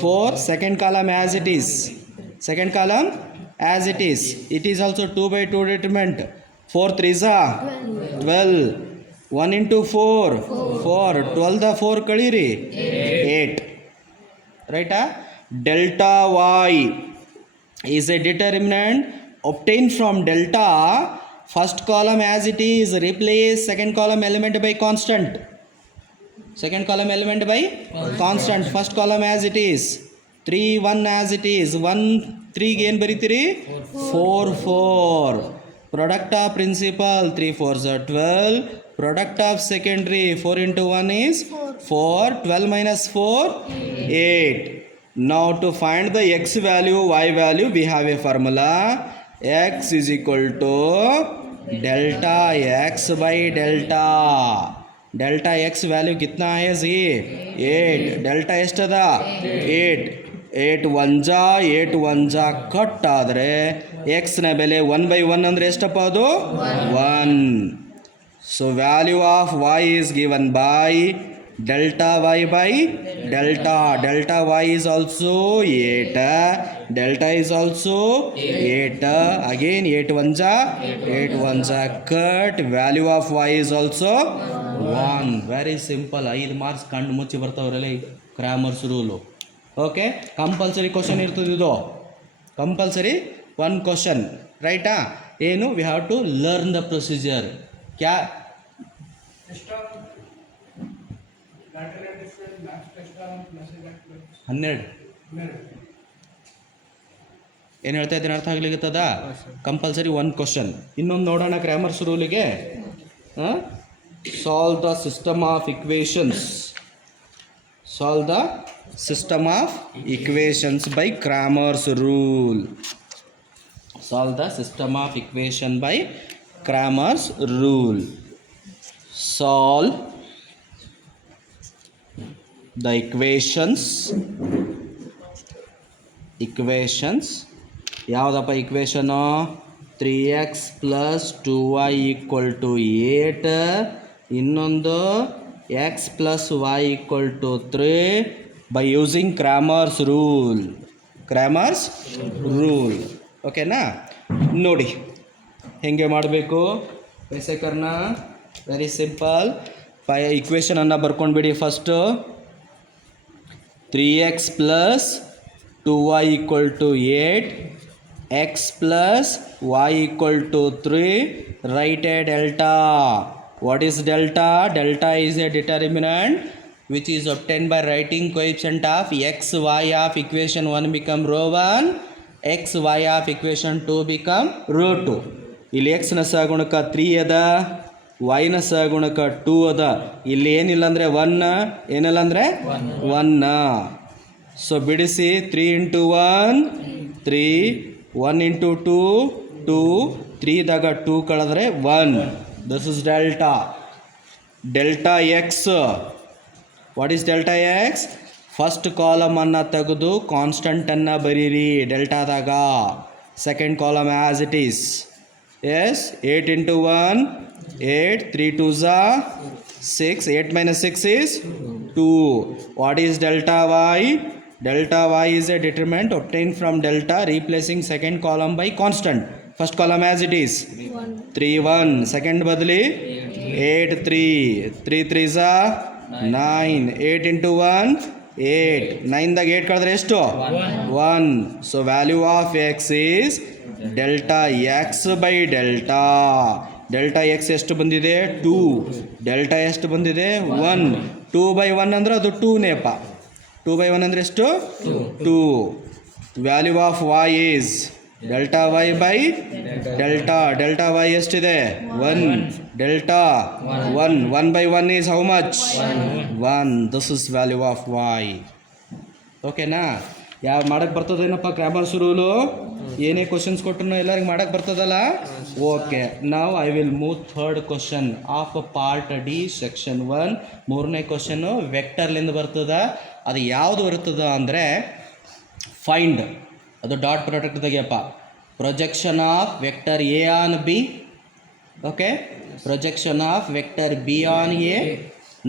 4. Second column as it is. Second column as it is. It is also 2/2 determinant. 4 3s 12. 1 into 4 4. 12 the 4 कड़ीरी 8. right? Delta y is a determinant obtained from delta. First column as it is, replace second column element by constant. Second column element by constant. First column as it is. 3 1 as it is. 1 3 gain ಬರೀತೀರಿ 4 4. Product of principal 3 4s are 12. Product of secondary 4 into 1 is 4. 12 minus 4 8. Now to find the x value, y value, we have a formula. x is equal to delta x by delta. delta x value कितना है जी? 8. delta ಎಷ್ಟದ? 8. 8 1 cut ಆದರೆ x ನ ಬೆಲೆ 1/1 ಅಂದರೆ ಎಷ್ಟಪ್ಪ ಅದು? 1. So value of y is given by delta y by delta. delta y is also 8. delta is also 8. again 8 1 cut. value of y is also 1. very simple. 5 marks ಕಂಡು ಮುಚ್ಚಿ ಬರ್ತಾವ್ರಲ್ಲ Cramer's rule. Okay, compulsory question ಇರ್ತದೆ ಇದು. Compulsory 1 question. ರೈಟಾ? ಏನು? We have to learn the procedure. ಕ್ಯಾ ಹನ್ನೆರಡು ಏನು ಹೇಳ್ತಾ ಇದ್ದೀನಿ ಅರ್ಥ ಆಗ್ಲಿಕ್ಕದ? Compulsory 1 question. ಇನ್ನೊಂದು ನೋಡೋಣ ಕ್ರಾಮರ್ಸ್ ರೂಲಿಗೆ. Solve the system of equations. Solve the system of equations by Cramer's rule. Solve the system of equation by Cramer's rule. Solve the equations ಯಾವುದಪ್ಪ ಇಕ್ವೇಷನು? 3x plus 2y equal to 8. ಇನ್ನೊಂದು x plus y equal to 3 by using Cramer's rule. Cramer's rule. ಓಕೆನಾ? ನೋಡಿ ಹೆಂಗೆ ಮಾಡಬೇಕು. कैसे करना? Very simple. ಇಕ್ವೇಷನನ್ನು ಬರ್ಕೊಂಡ್ಬಿಡಿ first. 3x plus 2y equal to 8. x plus y equal to 3. Write a delta. What is delta? Delta is a determinant which is obtained by writing coefficient of x y of equation 1 become rho 1. x y of equation 2 become rho 2. ಇಲ್ಲಿ x ನ ಸಹಗುಣಕ 3 ಅದ, y ನ ಸಹಗುಣಕ 2 ಅದ. ಇಲ್ಲಿ ಏನಿಲ್ಲ ಅಂದರೆ 1, ಏನಿಲ್ಲ ಅಂದರೆ 1. ಸೊ ಬಿಡಿಸಿ 3 into 1 3. 1 into 2 2. 3 ದಾಗ 2 ಕಳೆದ್ರೆ 1. This is delta. Delta X what is delta X? First ಕಾಲಮನ್ನು ತೆಗೆದು ಕಾನ್ಸ್ಟಂಟನ್ನು ಬರೀರಿ ಡೆಲ್ಟಾದಾಗ. Second column as it is. Yes 8 into 1 8, 3 2s are 6, 8 minus 6 is 2. What is delta y? Delta y is a determinant obtained from delta replacing second column by constant. First column as it is 3 1, second badli 8 3, 3 3s are 9, 8 into 1 8, 9 ದಾಗ 8 ಕಳೆದ್ರೆ ಎಷ್ಟು? 1. So value of x is delta x by delta. Delta X ಎಷ್ಟು ಬಂದಿದೆ? 2. Delta ಎಷ್ಟು ಬಂದಿದೆ? 1. 2 by 1 ಅಂದ್ರೆ ಅದು 2ನೇಪ. 2 by 1 ಅಂದರೆ ಎಷ್ಟು? 2. Value of Y is delta Y by delta. Delta Y ಎಷ್ಟಿದೆ? 1. Delta 1. 1 by 1 is how much? 1. This is value of Y. ಓಕೆನಾ? ಯಾವ ಮಾಡಕ್ಕೆ ಬರ್ತದೇನಪ್ಪ ಕ್ರಾಮರ್ಸ್ ರೂಲು? ಏನೇ ಕ್ವಶನ್ಸ್ ಕೊಟ್ಟರು ಎಲ್ಲರಿಗೆ ಮಾಡಕ್ಕೆ ಬರ್ತದಲ್ಲ? ಓಕೆ. ನಾವು I will move third question of part D section 1. ಮೂರನೇ ಕ್ವಶನ್ನು ವೆಕ್ಟರ್ಲಿಂದ ಬರ್ತದ. ಅದು ಯಾವುದು ಬರ್ತದ ಅಂದರೆ ಫೈಂಡ್, ಅದು ಡಾಟ್ ಪ್ರಾಡಕ್ಟ್ ತೆಗಿಯಪ್ಪ. Projection of vector A on B. Okay, projection of vector B on A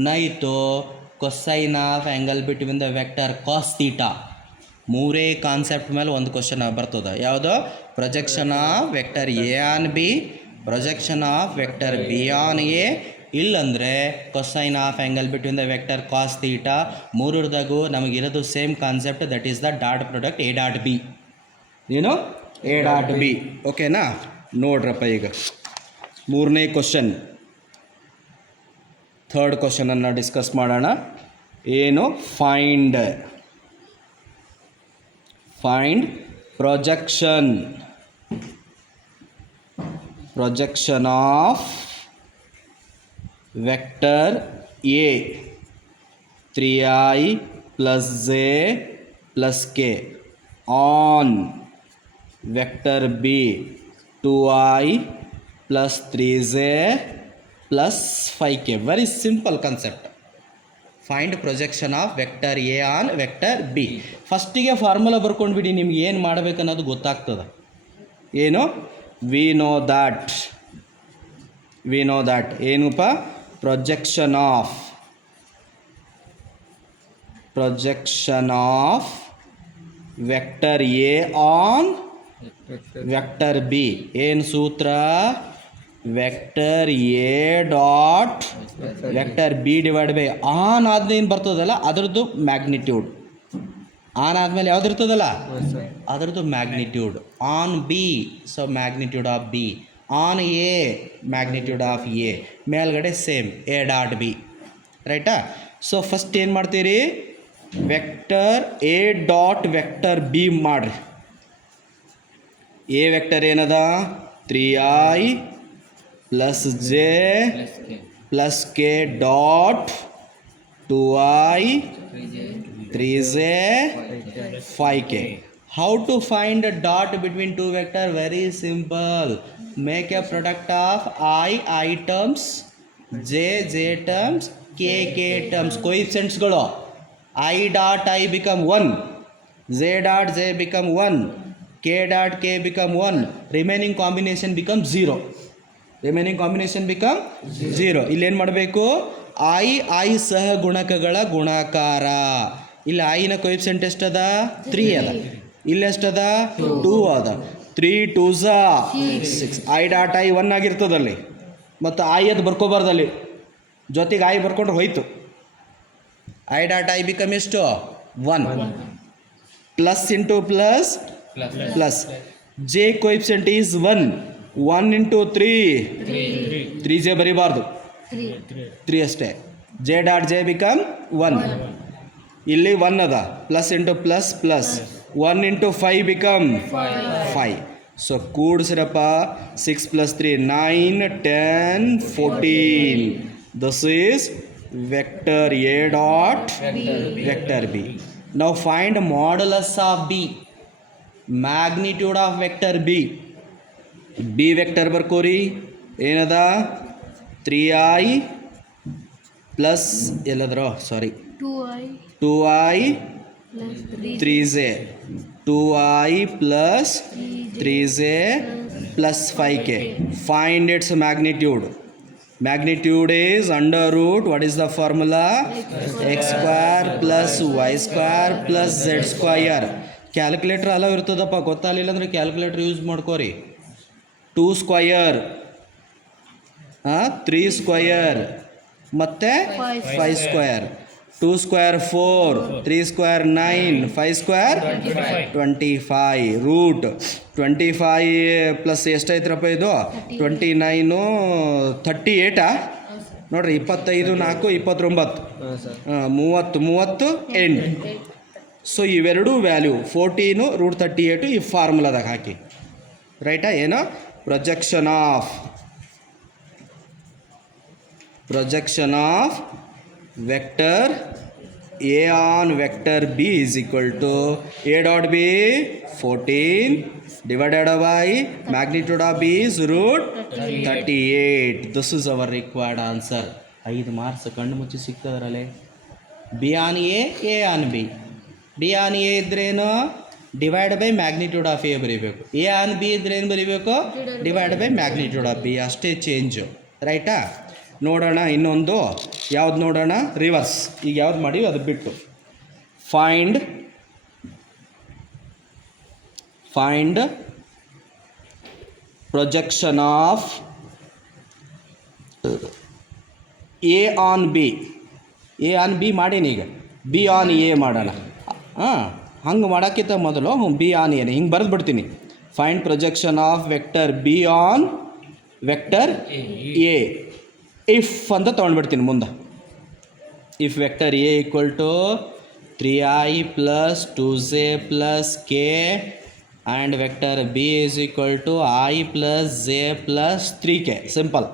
ನೈತು cosine of angle between the vector cos theta. ಮೂರೇ ಕಾನ್ಸೆಪ್ಟ್ ಮೇಲೆ ಒಂದು ಕ್ವಶನ್ ಬರ್ತದೆ. ಯಾವುದು? Projection of vector A on B, projection of vector B on A, ಇಲ್ಲಂದರೆ cosine of angle between the vector cos theta. ಮೂರರದಾಗೂ ನಮಗಿರೋದು same concept, that is the dot product A dot B. ಏನು? A dot B. ಓಕೆನಾ? ನೋಡ್ರಪ್ಪ, ಈಗ ಮೂರನೇ question, third ಕ್ವಶನನ್ನು discuss ಮಾಡೋಣ. ಏನು? Find projection of vector A 3i plus j plus k on vector B 2i plus 3j plus 5k. Very simple concept. Find projection of vector A on vector B. ಫಸ್ಟಿಗೆ formula ಬರ್ಕೊಂಡ್ಬಿಡಿ, ನಿಮ್ಗೆ ಏನು ಮಾಡಬೇಕು ಅನ್ನೋದು ಗೊತ್ತಾಗ್ತದೆ. ಏನು? We know that ಏನಪ್ಪ? Projection of vector A on vector B. ಏನು ಸೂತ್ರ? Vector A dot vector B divide by on ಆದ್ಮೇಲೆ ಏನು ಬರ್ತದಲ್ಲ ಅದರದ್ದು ಮ್ಯಾಗ್ನಿಟ್ಯೂಡ್. ಆನ್ ಆದಮೇಲೆ ಯಾವ್ದು ಇರ್ತದಲ್ಲ ಅದರದ್ದು magnitude. On B, so magnitude of B. On A, magnitude of A. ಮೇಲ್ಗಡೆ ಸೇಮ್ ಎ ಡಾಟ್ ಬಿ. ರೈಟಾ? ಸೊ ಫಸ್ಟ್ ಏನು ಮಾಡ್ತೀರಿ? Vector A dot vector B ಮಾಡಿರಿ. ಎ ವೆಕ್ಟರ್ ಏನದ? 3i plus j plus k dot 2i 3j 5k. How to find a dot between two vector? Very simple. Make a product of I terms, j terms, k terms. Coefficients ಗಳು I dot I become 1, j dot j become 1, k dot k become 1. Remaining combination become 0. ಇಲ್ಲೇನು ಮಾಡಬೇಕು? I ಸಹ ಗುಣಕಗಳ ಗುಣಾಕಾರ. ಇಲ್ಲಿ ಐನ coefficient ಎಷ್ಟದ? 3 ಅದ. ಇಲ್ಲಿ ಎಷ್ಟದ? 2 ಅದ. 3 2s 6. ಐ ಡಾಟ್ ಐ 1 ಆಗಿರ್ತದಲ್ಲಿ, ಮತ್ತು ಐ ಅದು ಬರ್ಕೋಬಾರ್ದಲ್ಲಿ, ಜೊತೆಗೆ ಐ ಬರ್ಕೊಂಡ್ರೆ ಹೋಯ್ತು. ಐ ಡಾಟ್ ಐ ಬಿಕಮ್ ಎಷ್ಟು? 1. Plus into plus plus. J coefficient is 1. 1 into 3 3j ಬರೀಬಾರ್ದು, 3 ಅಷ್ಟೇ. J dot J become 1. ಇಲ್ಲಿ 1 ಅದ. Plus into plus plus. 1 into 5 become 5. So ಕೂಡಿಸ್ರಪ್ಪ. 6 plus 3 9 10 14. This is vector A dot vector B. ನಾವು find modulus of B, magnitude of vector B. B vector ಬರ್ಕೋರಿ. ಏನದ? 3i plus ಎಲ್ಲದ್ರ 2 2i 3j 2i plus 3j plus 5k. Find its magnitude. Magnitude is under root, what is the formula? X square plus y square plus z square. Calculator ಅಲ್ಲ ಇರ್ತದಪ್ಪ, ಗೊತ್ತಾಗಲಿಲ್ಲ ಅಂದರೆ calculator use ಮಾಡ್ಕೋರಿ. 2 square 3 square ಮತ್ತು 5 square. 2 square 4, 3 square 9, 5 square 25. Root 25 plus ಎಷ್ಟಾಯ್ತರಪ್ಪ ಇದು? 29 38 ನೋಡಿರಿ. 25 4 29 30 38. So ಇವೆರಡೂ ವ್ಯಾಲ್ಯೂ 14 ರೂಟ್ 38 ಈ ಫಾರ್ಮುಲಾದಾಗ ಹಾಕಿ. ರೈಟಾ? ಏನು? Projection of vector A on vector B is equal to A dot B 14 divided by magnitude of B is root 38. This is our required answer. 5 marks ಕಣ್ಣು ಮುಚ್ಚಿ ಸಿಗ್ತದರಲ್ಲೇ. B on A on B. B on A ಇದ್ರೇನು? Divide by magnitude of A ಬರೀಬೇಕು. A on B ಇದ್ರೆ ಏನು ಬರೀಬೇಕು? Divide by magnitude of B. ಅಷ್ಟೇ change. ರೈಟಾ? ನೋಡೋಣ ಇನ್ನೊಂದು. ಯಾವ್ದು ನೋಡೋಣ? ರಿವರ್ಸ್. ಈಗ ಯಾವ್ದು ಮಾಡಿವಿ ಅದು ಬಿಟ್ಟು. Find projection of A on B. A on B ಮಾಡೀನಿ. ಈಗ ಬಿ ಆನ್ ಎ ಮಾಡೋಣ. ಹಂಗೆ ಮಾಡೋಕ್ಕಿಂತ ಮೊದಲು ಬಿ ಆನ್ ಎ ಹಿಂಗೆ ಬರೆದು ಬಿಡ್ತೀನಿ. Find projection of vector B on vector A if ಅಂತ ತೊಗೊಂಡ್ಬಿಡ್ತೀನಿ ಮುಂದೆ. If vector A equal to 3i plus 2j plus K and vector B is equal to i plus J plus 3k. Simple.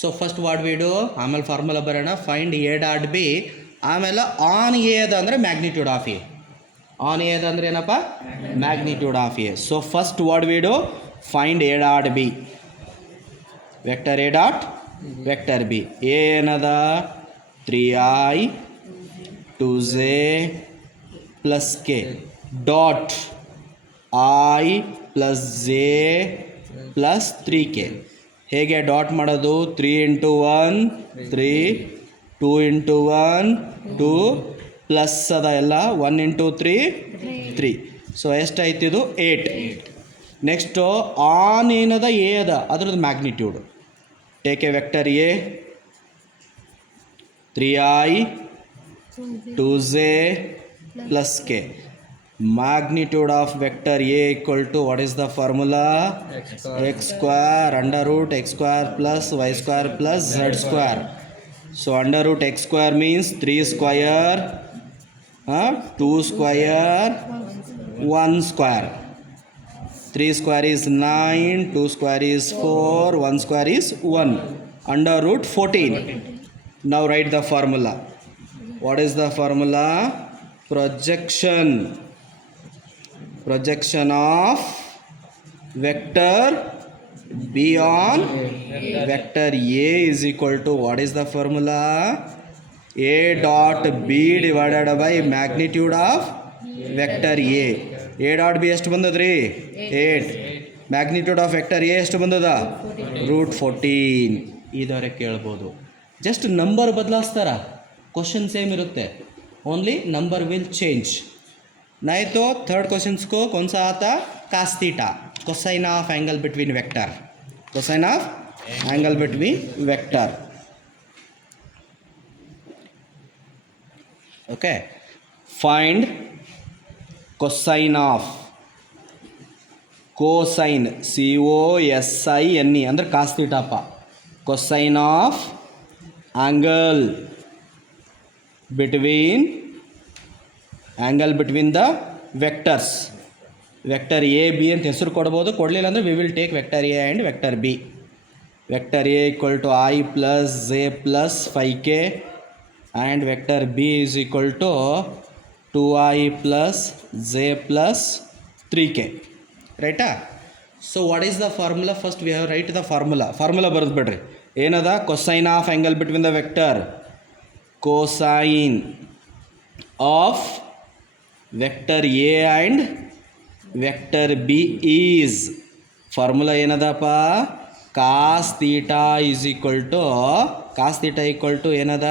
So first what we do, ಆಮೇಲೆ formula ಬರೋಣ. Find A dot B, ಆಮೇಲೆ on A ಅದ ಅಂದರೆ magnitude of A. On A ಅದ ಅಂದರೆ ಏನಪ್ಪ? Magnitude of A. So first what we do, find A dot B. Vector A dot vector B. A ಏನದ? 3i 2j plus K dot i plus J plus 3k. ಹೇಗೆ dot ಮಾಡೋದು? 3 into 1 3, 2 into 1 2 plus ಅದ ಎಲ್ಲ 1 into 3 3. So ಎಷ್ಟಾಯ್ತಿದು? 8. Next on ಏನದ? A ಅದ, ಅದ್ರದ್ದು magnitude. Take A vector A 3i 2j plus K. magnitude of vector A equal to, what is the formula? X square under root x square plus y square plus z square. So under root x square means 3 square 2 square 1 square. 3 square is 9, 2 square is 4, 1 square is 1. Under root 14. Now write the formula. What is the formula? Projection of vector B on vector A is equal to, what is the formula? A dot B divided by magnitude of vector A. A dot B ಎಷ್ಟು ಬಂದದ್ರಿ? 8. Magnitude of vector A ಎಷ್ಟು ಬಂದದ? Root 14. ಇದವರೆ ಕೇಳ್ಬೋದು. Just number ಬದಲಾಯಿಸ್ತಾರ, question same ಇರುತ್ತೆ, only number will change. नहीं तो थर्ड क्वेश्चन को कौन सा आता? Cos theta, cosine of angle between vector. Cosine of angle between vector. Okay. Find cosine of cosine COSINE अंदर कास थीटा पा. Cosine of angle between the vectors. Vector A B ಅಂತ ಹೆಸರು ಕೊಡ್ಬೋದು, ಕೊಡಲಿಲ್ಲ ಅಂದರೆ we will take vector A and vector B. Vector A equal to i plus J plus 5k and vector B is equal to 2i plus J plus 3k. ರೈಟಾ? So what is the formula? First we have write the formula. Formula ಬರೆದು ಬಿಡ್ರಿ. ಏನದ? Cosine of angle between the vector cosine of vector A and vector B is formula ಏನದಪ್ಪ cos theta is equal to ಏನದ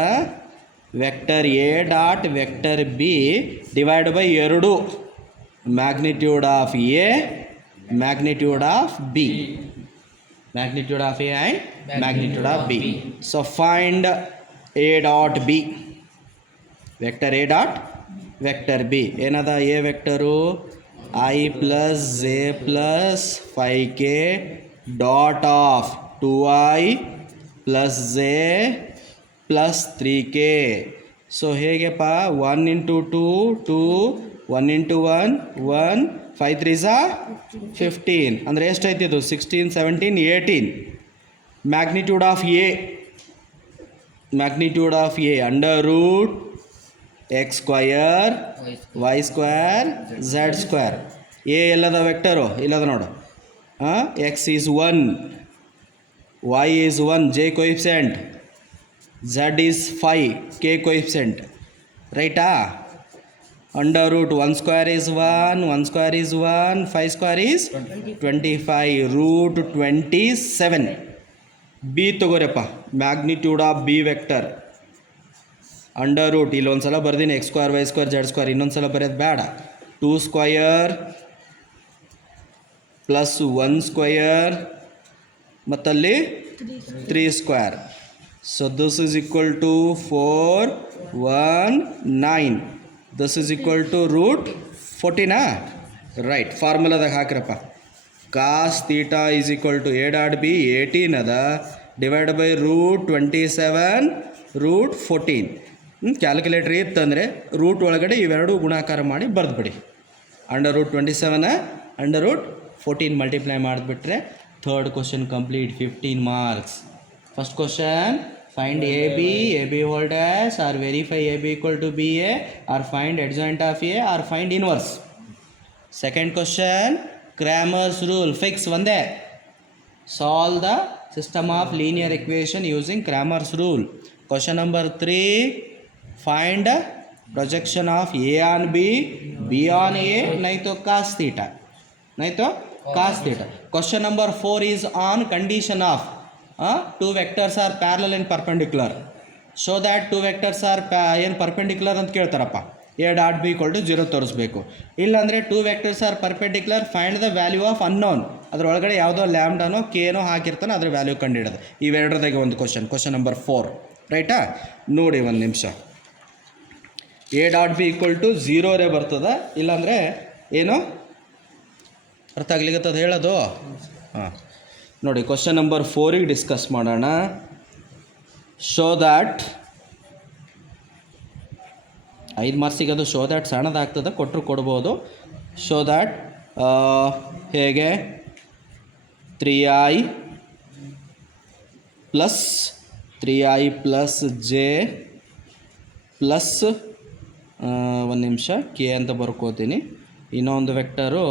vector A dot vector B divide by 2 magnitude of A magnitude of B, magnitude of A and magnitude of B. So find A dot B, vector A dot vector B. ಏನದ A vector I plus J plus 5k dot of 2I plus J plus 3k. So ಹೇಗೆಪ್ಪ 1 into 2 2 1 into 1 1 5 3s 15 ಅಂದರೆ ಎಷ್ಟಾಯ್ತು ಇದು 16 17 18 magnitude of A under root X square Y square Z square. A ಎಲ್ಲದ vector ಇಲ್ಲದ ನೋಡು, X is 1, Y is 1, J coefficient, Z is 5, K coefficient, ರೈಟಾ? Under root 1 square is 1, 1 square is 1, 5 square is 25, root 27. B ತಗೋರಪ್ಪ, magnitude of B vector under root ಇಲ್ಲಿ ಒಂದು ಸಲ ಬರ್ದೀನಿ X square Y square Z square, ಇನ್ನೊಂದು ಸಲ ಬರೆಯೋದು ಬೇಡ. 2 ಸ್ಕ್ವಯರ್ ಪ್ಲಸ್ 1 ಸ್ಕ್ವಯರ್ ಮತ್ತಲ್ಲಿ 3 square. So this is equal to 4 1 9. This is equal to root 14. Right, ಫಾರ್ಮುಲಾದಾಗ ಹಾಕ್ರಪ್ಪ. Cos theta is equal to A dot B 18 ಅದ divide by root 27 root 14. Calculator ಇತ್ತಂದರೆ root ಒಳಗಡೆ ಇವೆರಡು ಗುಣಾಕಾರ ಮಾಡಿ ಬರೆದ್ಬಿಡಿ. Under root 27 under root 14 multiply ಮಾಡಿಬಿಟ್ರೆ third question complete, 15 marks. First question, find AB whole dash or verify AB equal to BA or find adjoint of A or find inverse. Second question, Cramer's rule, fix ಒಂದೇ. Solve the system of linear equation using Cramer's rule. Question number 3, find projection of A on B, B on A, नहीं तो cos theta. Question number 4 is on condition of two vectors are parallel and perpendicular. Show that two vectors are ಏನು perpendicular ಅಂತ ಕೇಳ್ತಾರಪ್ಪ. A dot B equal to 0 ತೋರಿಸ್ಬೇಕು. ಇಲ್ಲಾಂದರೆ two vectors are perpendicular, find the value of unknown. ಅದರೊಳಗಡೆ ಯಾವುದೋ ಲ್ಯಾಂಬ್ಡನೋ ಕೇನೋ ಹಾಕಿರ್ತಾನೆ, ಅದ್ರ value ಕಂಡುಹಿಡೋದು. ಇವೆರಡರದಾಗೆ ಒಂದು question number 4, ರೈಟಾ? ನೋಡಿ ಒಂದು ನಿಮಿಷ. A dot B equal to 0 ಬರ್ತದೆ, ಇಲ್ಲಾಂದರೆ ಏನು ಅರ್ಥ ಆಗ್ಲಿಕ್ಕತ್ತದ ಹೇಳೋದು? ಹಾಂ ನೋಡಿ, ಕ್ವಶನ್ ನಂಬರ್ 4ಗೆ ಡಿಸ್ಕಸ್ ಮಾಡೋಣ. ಶೋ ದ್ಯಾಟ್ 5 ಮಾರ್ಕ್ಸಿಗೆ ಅದು ಶೋ ದ್ಯಾಟ್ ಸಣ್ಣದಾಗ್ತದೆ, ಕೊಟ್ಟರು ಕೊಡ್ಬೋದು. ಶೋ ದ್ಯಾಟ್ ಹೇಗೆ 3i ಪ್ಲಸ್ ಜೆ ಪ್ಲಸ್ ಒಂದು ನಿಮಿಷ ಕೆ ಅಂತ ಬರ್ಕೋತೀನಿ. ಇನ್ನೊಂದು ವೆಕ್ಟರು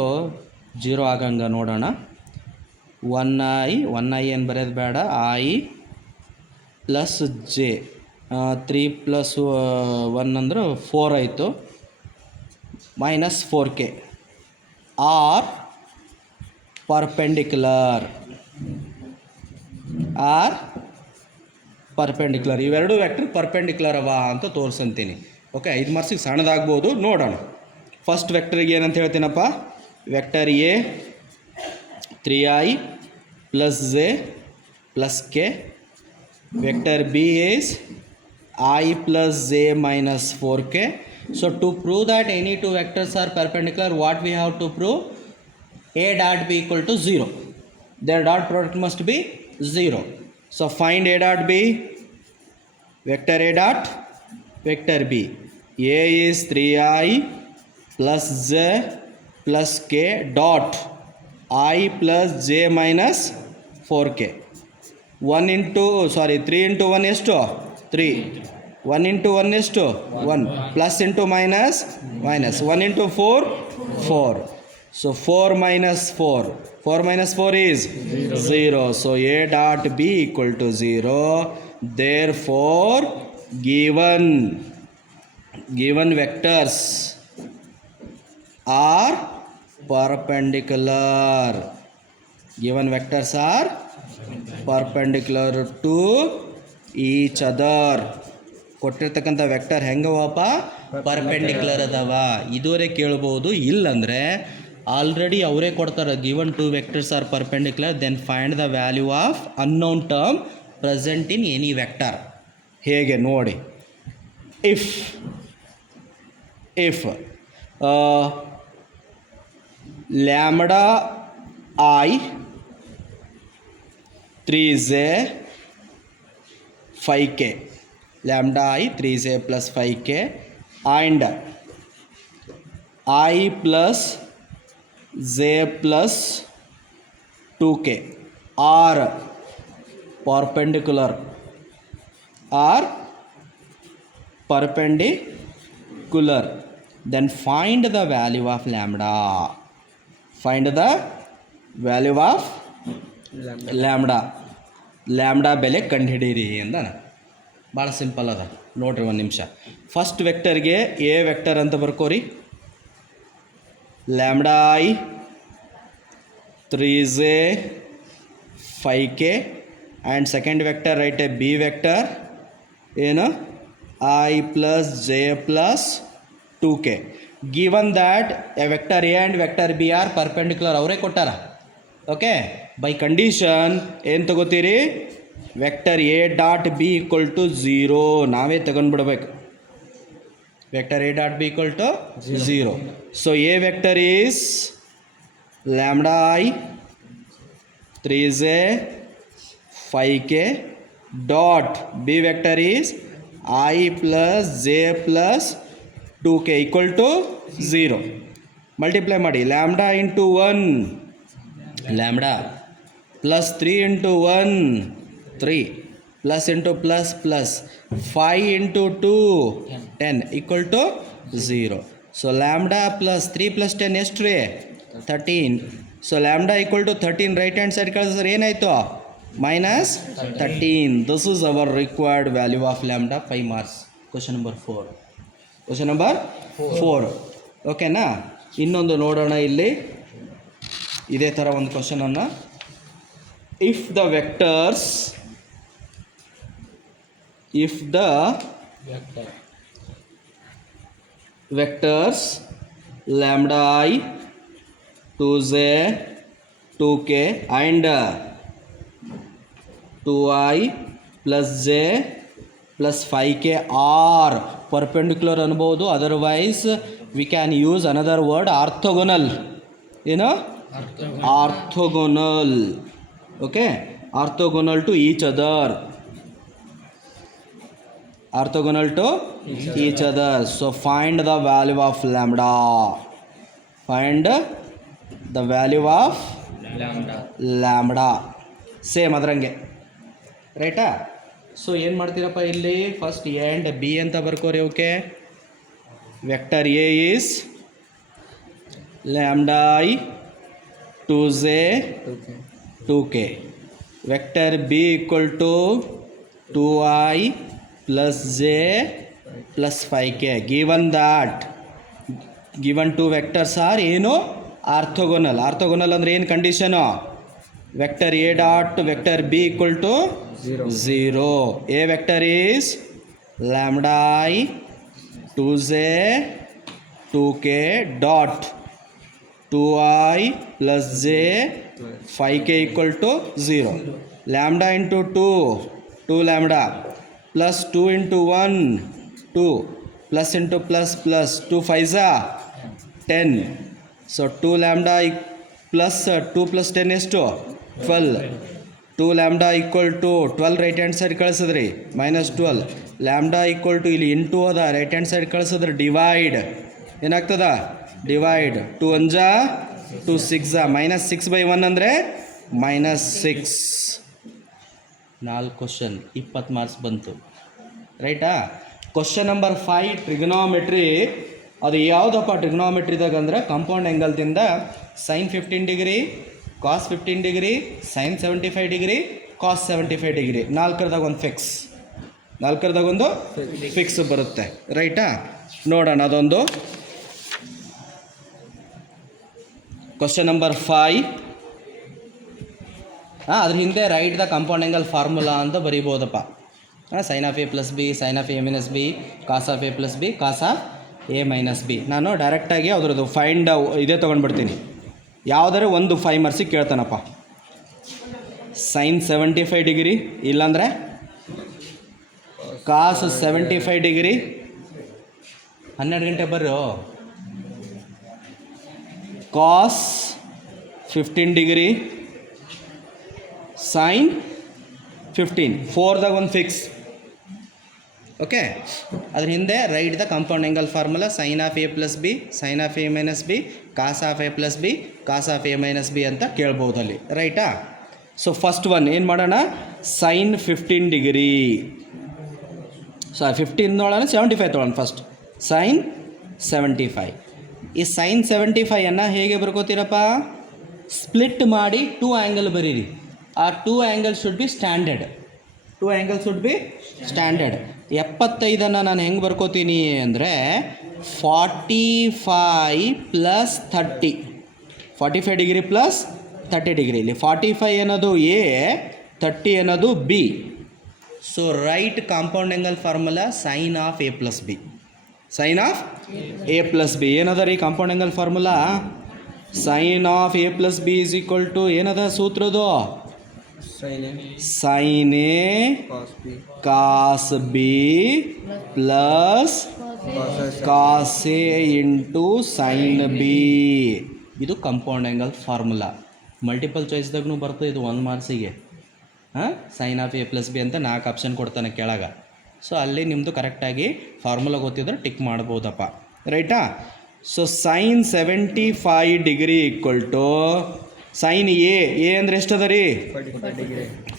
0 ಆಗಂಗೆ ನೋಡೋಣ. 1i ಏನು ಬರೆಯೋದು ಬೇಡ, i ಪ್ಲಸ್ ಜೆ 3 ಪ್ಲಸ್ 1 ಅಂದ್ರೆ 4 ಆಯಿತು, ಮೈನಸ್ 4k ಆರ್ ಪರ್ಪೆಂಡಿಕ್ಯುಲರ್ ಇವೆರಡು ವೆಕ್ಟರ್ ಪರ್ಪೆಂಡಿಕ್ಯುಲರ್ ಅವ ಅಂತ ತೋರಿಸಂತೀನಿ. ಓಕೆ, 5 ಮಾರ್ಕ್ಸಿಗೆ ಸಣ್ಣದಾಗ್ಬೋದು, ನೋಡೋಣ. ಫಸ್ಟ್ ವೆಕ್ಟರ್ಗೆ ಏನಂತ ಹೇಳ್ತೀನಪ್ಪ, vector A 3i plus j plus k. Vector B is I plus j minus 4k. So to prove that any two vectors are perpendicular, what we have to prove? A dot B equal to 0. Their dot product must be 0. So find A dot B. Vector A dot vector B. A is 3i plus j plus k dot I plus j minus 4k. 3 into 1 ಎಷ್ಟು 3. 1 into 1 ಎಷ್ಟು 1. Plus into minus 1 into 4 4. So 4 minus 4 is 0. So A dot B equal to 0. Therefore given vectors are perpendicular. Given vectors are perpendicular to each other. ಕೊಟ್ಟಿರ್ತಕ್ಕಂಥ vector ಹೆಂಗವಪ್ಪ perpendicular ಅದಾವ. ಇದುವರೆ ಕೇಳ್ಬೋದು. ಇಲ್ಲಂದರೆ already ಅವರೇ ಕೊಡ್ತಾರೆ. Given two vectors are perpendicular then find the value of unknown term present in any vector. ಹೇಗೆ ನೋಡಿ, if lambda I 3j 5k, lambda I 3j plus 5k and I plus j plus 2k are perpendicular, then find the value of lambda. Find the value of lambda ಬೆಲೆ ಕಂಡುಹಿಡೀರಿ ಅಂದಾನ. ಭಾಳ simple ಅದ ನೋಡ್ರಿ. ಒಂದು ನಿಮಿಷ. First ವೆಕ್ಟರ್ಗೆ A vector ಅಂತ ಬರ್ಕೋರಿ. Lambda I 3j 5k and second vector right A B vector ಏನು I plus j plus 2k. Given that a vector A and vector B are perpendicular. ಅವರೇ ಕೊಟ್ಟಾರ. ಓಕೆ, ಬೈ ಕಂಡೀಷನ್ ಏನು ತಗೋತೀರಿ? Vector A dot B equal to 0 ನಾವೇ ತಗೊಂಡ್ಬಿಡ್ಬೇಕು. Vector A dot B equal to 0. So A vector is lambda I 3j 5k dot B vector is I plus j plus 2k equal to 0. Multiply ಮಾಡಿ. Lambda into 1 lambda plus 3 into 1 3 plus into plus 5 into 2 10 equal to 0. So lambda plus 3 plus 10 ಎಷ್ಟು ರೀ? 13. So lambda equal to 13 right hand side ಕಳಿಸಿದ್ರೆ ಏನಾಯಿತು? Minus 13. This is our required value of lambda. 5 marks. Question number 4. ಓಕೆನಾ? ಇನ್ನೊಂದು ನೋಡೋಣ. ಇಲ್ಲಿ ಇದೇ ಥರ ಒಂದು ಕ್ವಶನನ್ನು. If the vectors lambda I 2j 2k and 2i plus j plus 5k are perpendicular ಅನ್ಬೋದು. Otherwise we can use another word orthogonal. ಏನು? Orthogonal. Okay, orthogonal to each other. So find the value of lambda. Same ಅದರಂಗೆ ರೈಟಾ? So ಏನು ಮಾಡ್ತೀರಪ್ಪ ಇಲ್ಲಿ? First A and B ಅಂತ ಬರ್ಕೋರಿ. Okay, vector A is lambda I 2j 2k. Vector B equal to 2i plus j plus 5k. Given two vectors are ಏನು? Orthogonal. Orthogonal ಅಂದರೆ ಏನು condition? Vector A dot vector B equal to 0. A vector is lambda I 2j 2k dot 2i plus j 5k ಈಕ್ವಲ್ to 0. Lambda into 2 lambda plus 2 into 1 2 plus into plus 2 5 10. So 2 lambda plus 2 plus 10 ಎಷ್ಟು? 12. 2 lambda equal to 12 right hand side ಕಳಿಸಿದ್ರಿ -12. Lambda equal to ಇಲ್ಲಿ into ಅದ right hand side ಕಳಿಸಿದ್ರೆ divide ಏನಾಗ್ತದ? Divide 2 1 2 6 -6/1 ಅಂದರೆ -6. 4 question 20 marks ಬಂತು ರೈಟಾ? Question number 5 trigonometry. ಅದು ಯಾವುದಪ್ಪ ಟ್ರಿಗ್ನೋಮೆಟ್ರಿದಾಗ ಅಂದ್ರೆ ಕಾಂಪೌಂಡ್ ಆ್ಯಂಗಲ್ದಿಂದ sin 15 degree, cos 15 degree, sin 75 degree, cos 75 degree. 4ರದಾಗ ಒಂದು ಫಿಕ್ಸ್. 4ರದಾಗೊಂದು ಫಿಕ್ಸ್ ಬರುತ್ತೆ. ರೈಟಾ? ನೋಡೋಣ ಅದೊಂದು. Question number 5. ಅದ್ರ ಹಿಂದೆ right the compound angle formula ಅಂತ ಬರೀಬೋದಪ್ಪ. Sine of A plus B, sine of A minus B, cos of A plus B, cos of A minus B. ನಾನು ಡೈರೆಕ್ಟಾಗಿ ಅದ್ರದ್ದು ಫೈಂಡ್ ಇದೇ ತೊಗೊಂಡ್ಬಿಡ್ತೀನಿ. ಯಾವುದಾದ್ರೆ ಒಂದು 5 ಮಾರ್ಕ್ಸಿಗೆ ಕೇಳ್ತಾನಪ್ಪ. ಸೈನ್ 75 ಡಿಗ್ರಿ, ಇಲ್ಲಾಂದರೆ ಕಾಸ್ 75 ಡಿಗ್ರಿ. 12 ಗಂಟೆ ಬರ್ರಿ. ಕಾಸ್ 15 ಡಿಗ್ರಿ, ಸೈನ್ 15. 4ದಾಗ ಒಂದು ಫಿಕ್ಸ್. ಓಕೆ, ಅದ್ರ ಹಿಂದೆ right the compound angle formula sine of A plus B, sine of A minus B, cos of A plus B, cos of A minus B ಅಂತ ಕೇಳ್ಬೋದಲ್ಲಿ. ರೈಟಾ? So first one ಏನು ಮಾಡೋಣ? Sign 15 degree. So 15 ನೋಡೋಣ, 75 ತೊಗೊಳ್ಳೋಣ first. Sign 75. ಈ sign 75 ಹೇಗೆ ಬರ್ಕೋತೀರಪ್ಪ? Split ಮಾಡಿ 2 ಆ್ಯಂಗಲ್ ಬರೀರಿ. ಆ 2 angle should be standard. 2 angle should be standard. 75 ನಾನು ಹೆಂಗೆ ಬರ್ಕೋತೀನಿ ಅಂದರೆ 45 ಪ್ಲಸ್ 30. 45 degree plus 30 degree. ಇಲ್ಲಿ 45 ಅನ್ನೋದು ಎ, 30 ಅನ್ನೋದು B. So right compound angle formula sine of A plus B. Sine of A plus B ಏನದ ರೀ compound angle formula? Sine of A plus B is equal to ಏನದ ಸೂತ್ರದು? Sine A cos B plus cos A into sine B. ಇದು compound angle formula. Multiple ಚಾಯ್ಸ್ದಾಗೂ ಬರ್ತದೆ ಇದು 1 ಮಾರ್ಕ್ಸಿಗೆ. Sine of A plus B ಅಂತ 4 ಆಪ್ಷನ್ ಕೊಡ್ತಾನೆ ಕೆಳಗೆ. ಸೊ ಅಲ್ಲಿ ನಿಮ್ಮದು ಕರೆಕ್ಟಾಗಿ ಫಾರ್ಮುಲಾ ಗೊತ್ತಿದ್ರೆ ಟಿಕ್ ಮಾಡ್ಬೋದಪ್ಪ. ರೈಟಾ? So sine 75 degree equal to sine A ಅಂದರೆ ಎಷ್ಟದ ರೀ?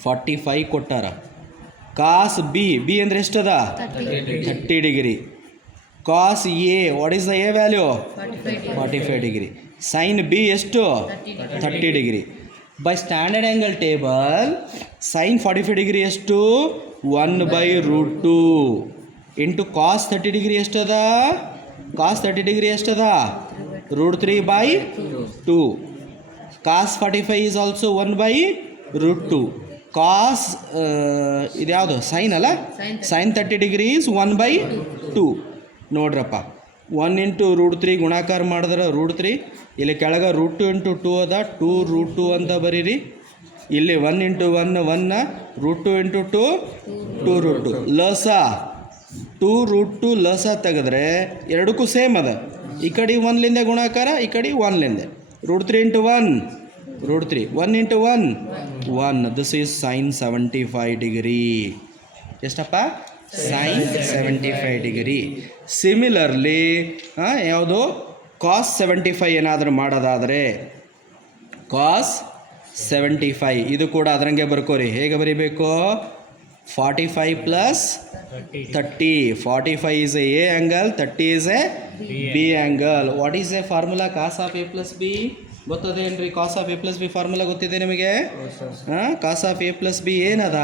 45 ಕೊಟ್ಟಾರ. ಕಾಸ್ ಬಿ ಅಂದರೆ ಎಷ್ಟದ? 30 degree. Cos A what is the A value? 45 degree. Sine B ಎಷ್ಟು? 30 degree. By standard angle table sine 45 degree ಎಷ್ಟು? 1/√2 ಇಂಟು ಕಾಸ್ 30 ಡಿಗ್ರಿ ಎಷ್ಟದ? ಕಾಸ್ 30 ಡಿಗ್ರಿ ಎಷ್ಟದ? √3/2. Cos 45 is also 1/√2. ಕಾಸ್ ಇದು ಯಾವುದು? ಸೈನ್ ಅಲ್ಲ? Sine 30 degree is 1/2. ನೋಡ್ರಪ್ಪ, 1 into √3 ಗುಣಾಕಾರ ಮಾಡಿದ್ರೆ √3. ಇಲ್ಲಿ ಕೆಳಗೆ √2 ಇಂಟು 2 ಅದ, 2√2 ಅಂತ ಬರೀರಿ. ಇಲ್ಲಿ 1 ಇಂಟು 1 1, √2 ಇಂಟು 2 2√2. ಲಸ 2√2 ಲಸ ತೆಗೆದ್ರೆ ಎರಡಕ್ಕೂ ಸೇಮ್ ಅದ. ಈ ಕಡೆ 1ಲಿಂದ ಗುಣಾಕಾರ, ಈ ಕಡೆ 1ಲಿಂದ. √3 into 1 √3. 1 into 1 1. This is sine 75 degree. ಎಷ್ಟಪ್ಪ? Sine 75 degree. ಸಿಮಿಲರ್ಲಿ ಯಾವುದು? ಕಾಸ್ 75 ಏನಾದರೂ ಮಾಡೋದಾದರೆ ಕಾಸ್ 75 ಇದು ಕೂಡ ಅದರಂಗೆ ಬರ್ಕೋರಿ. ಹೇಗೆ ಬರೀಬೇಕು? 45 plus 30. 45 is a angle, 30 is a B angle. What is a formula? Cos of A plus B. ಗೊತ್ತದೇನ್ರಿ? Cos of A plus B formula ಗೊತ್ತಿದೆ ನಿಮಗೆ? Cos of A plus B ಏನದ?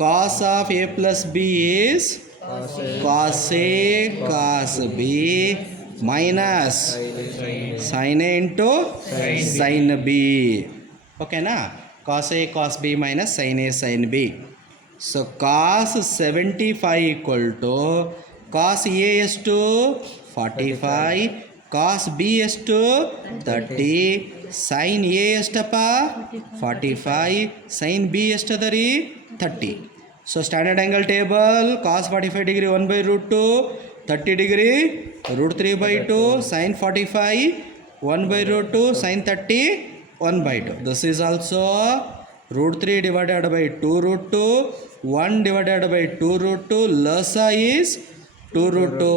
Cos of A plus B is cos A cos B minus sine A into sine B. ಓಕೆನಾ? Cos A cos B minus sine A sine B. So cos 75 equal to cos A ಎಷ್ಟು? 45. ಕಾಸ್ B ಎಷ್ಟು? 30. Sine A ಎಷ್ಟಪ್ಪ? 45. Sine B ಎಷ್ಟದ ರೀ? 30. So standard angle table cos 45 degree 1/√2, 30 degree √3/2, sine 45 1/√2, sine 30 1/2. This is also √3 divided by 2√2, 1 divided by 2√2, lasa is 2√2.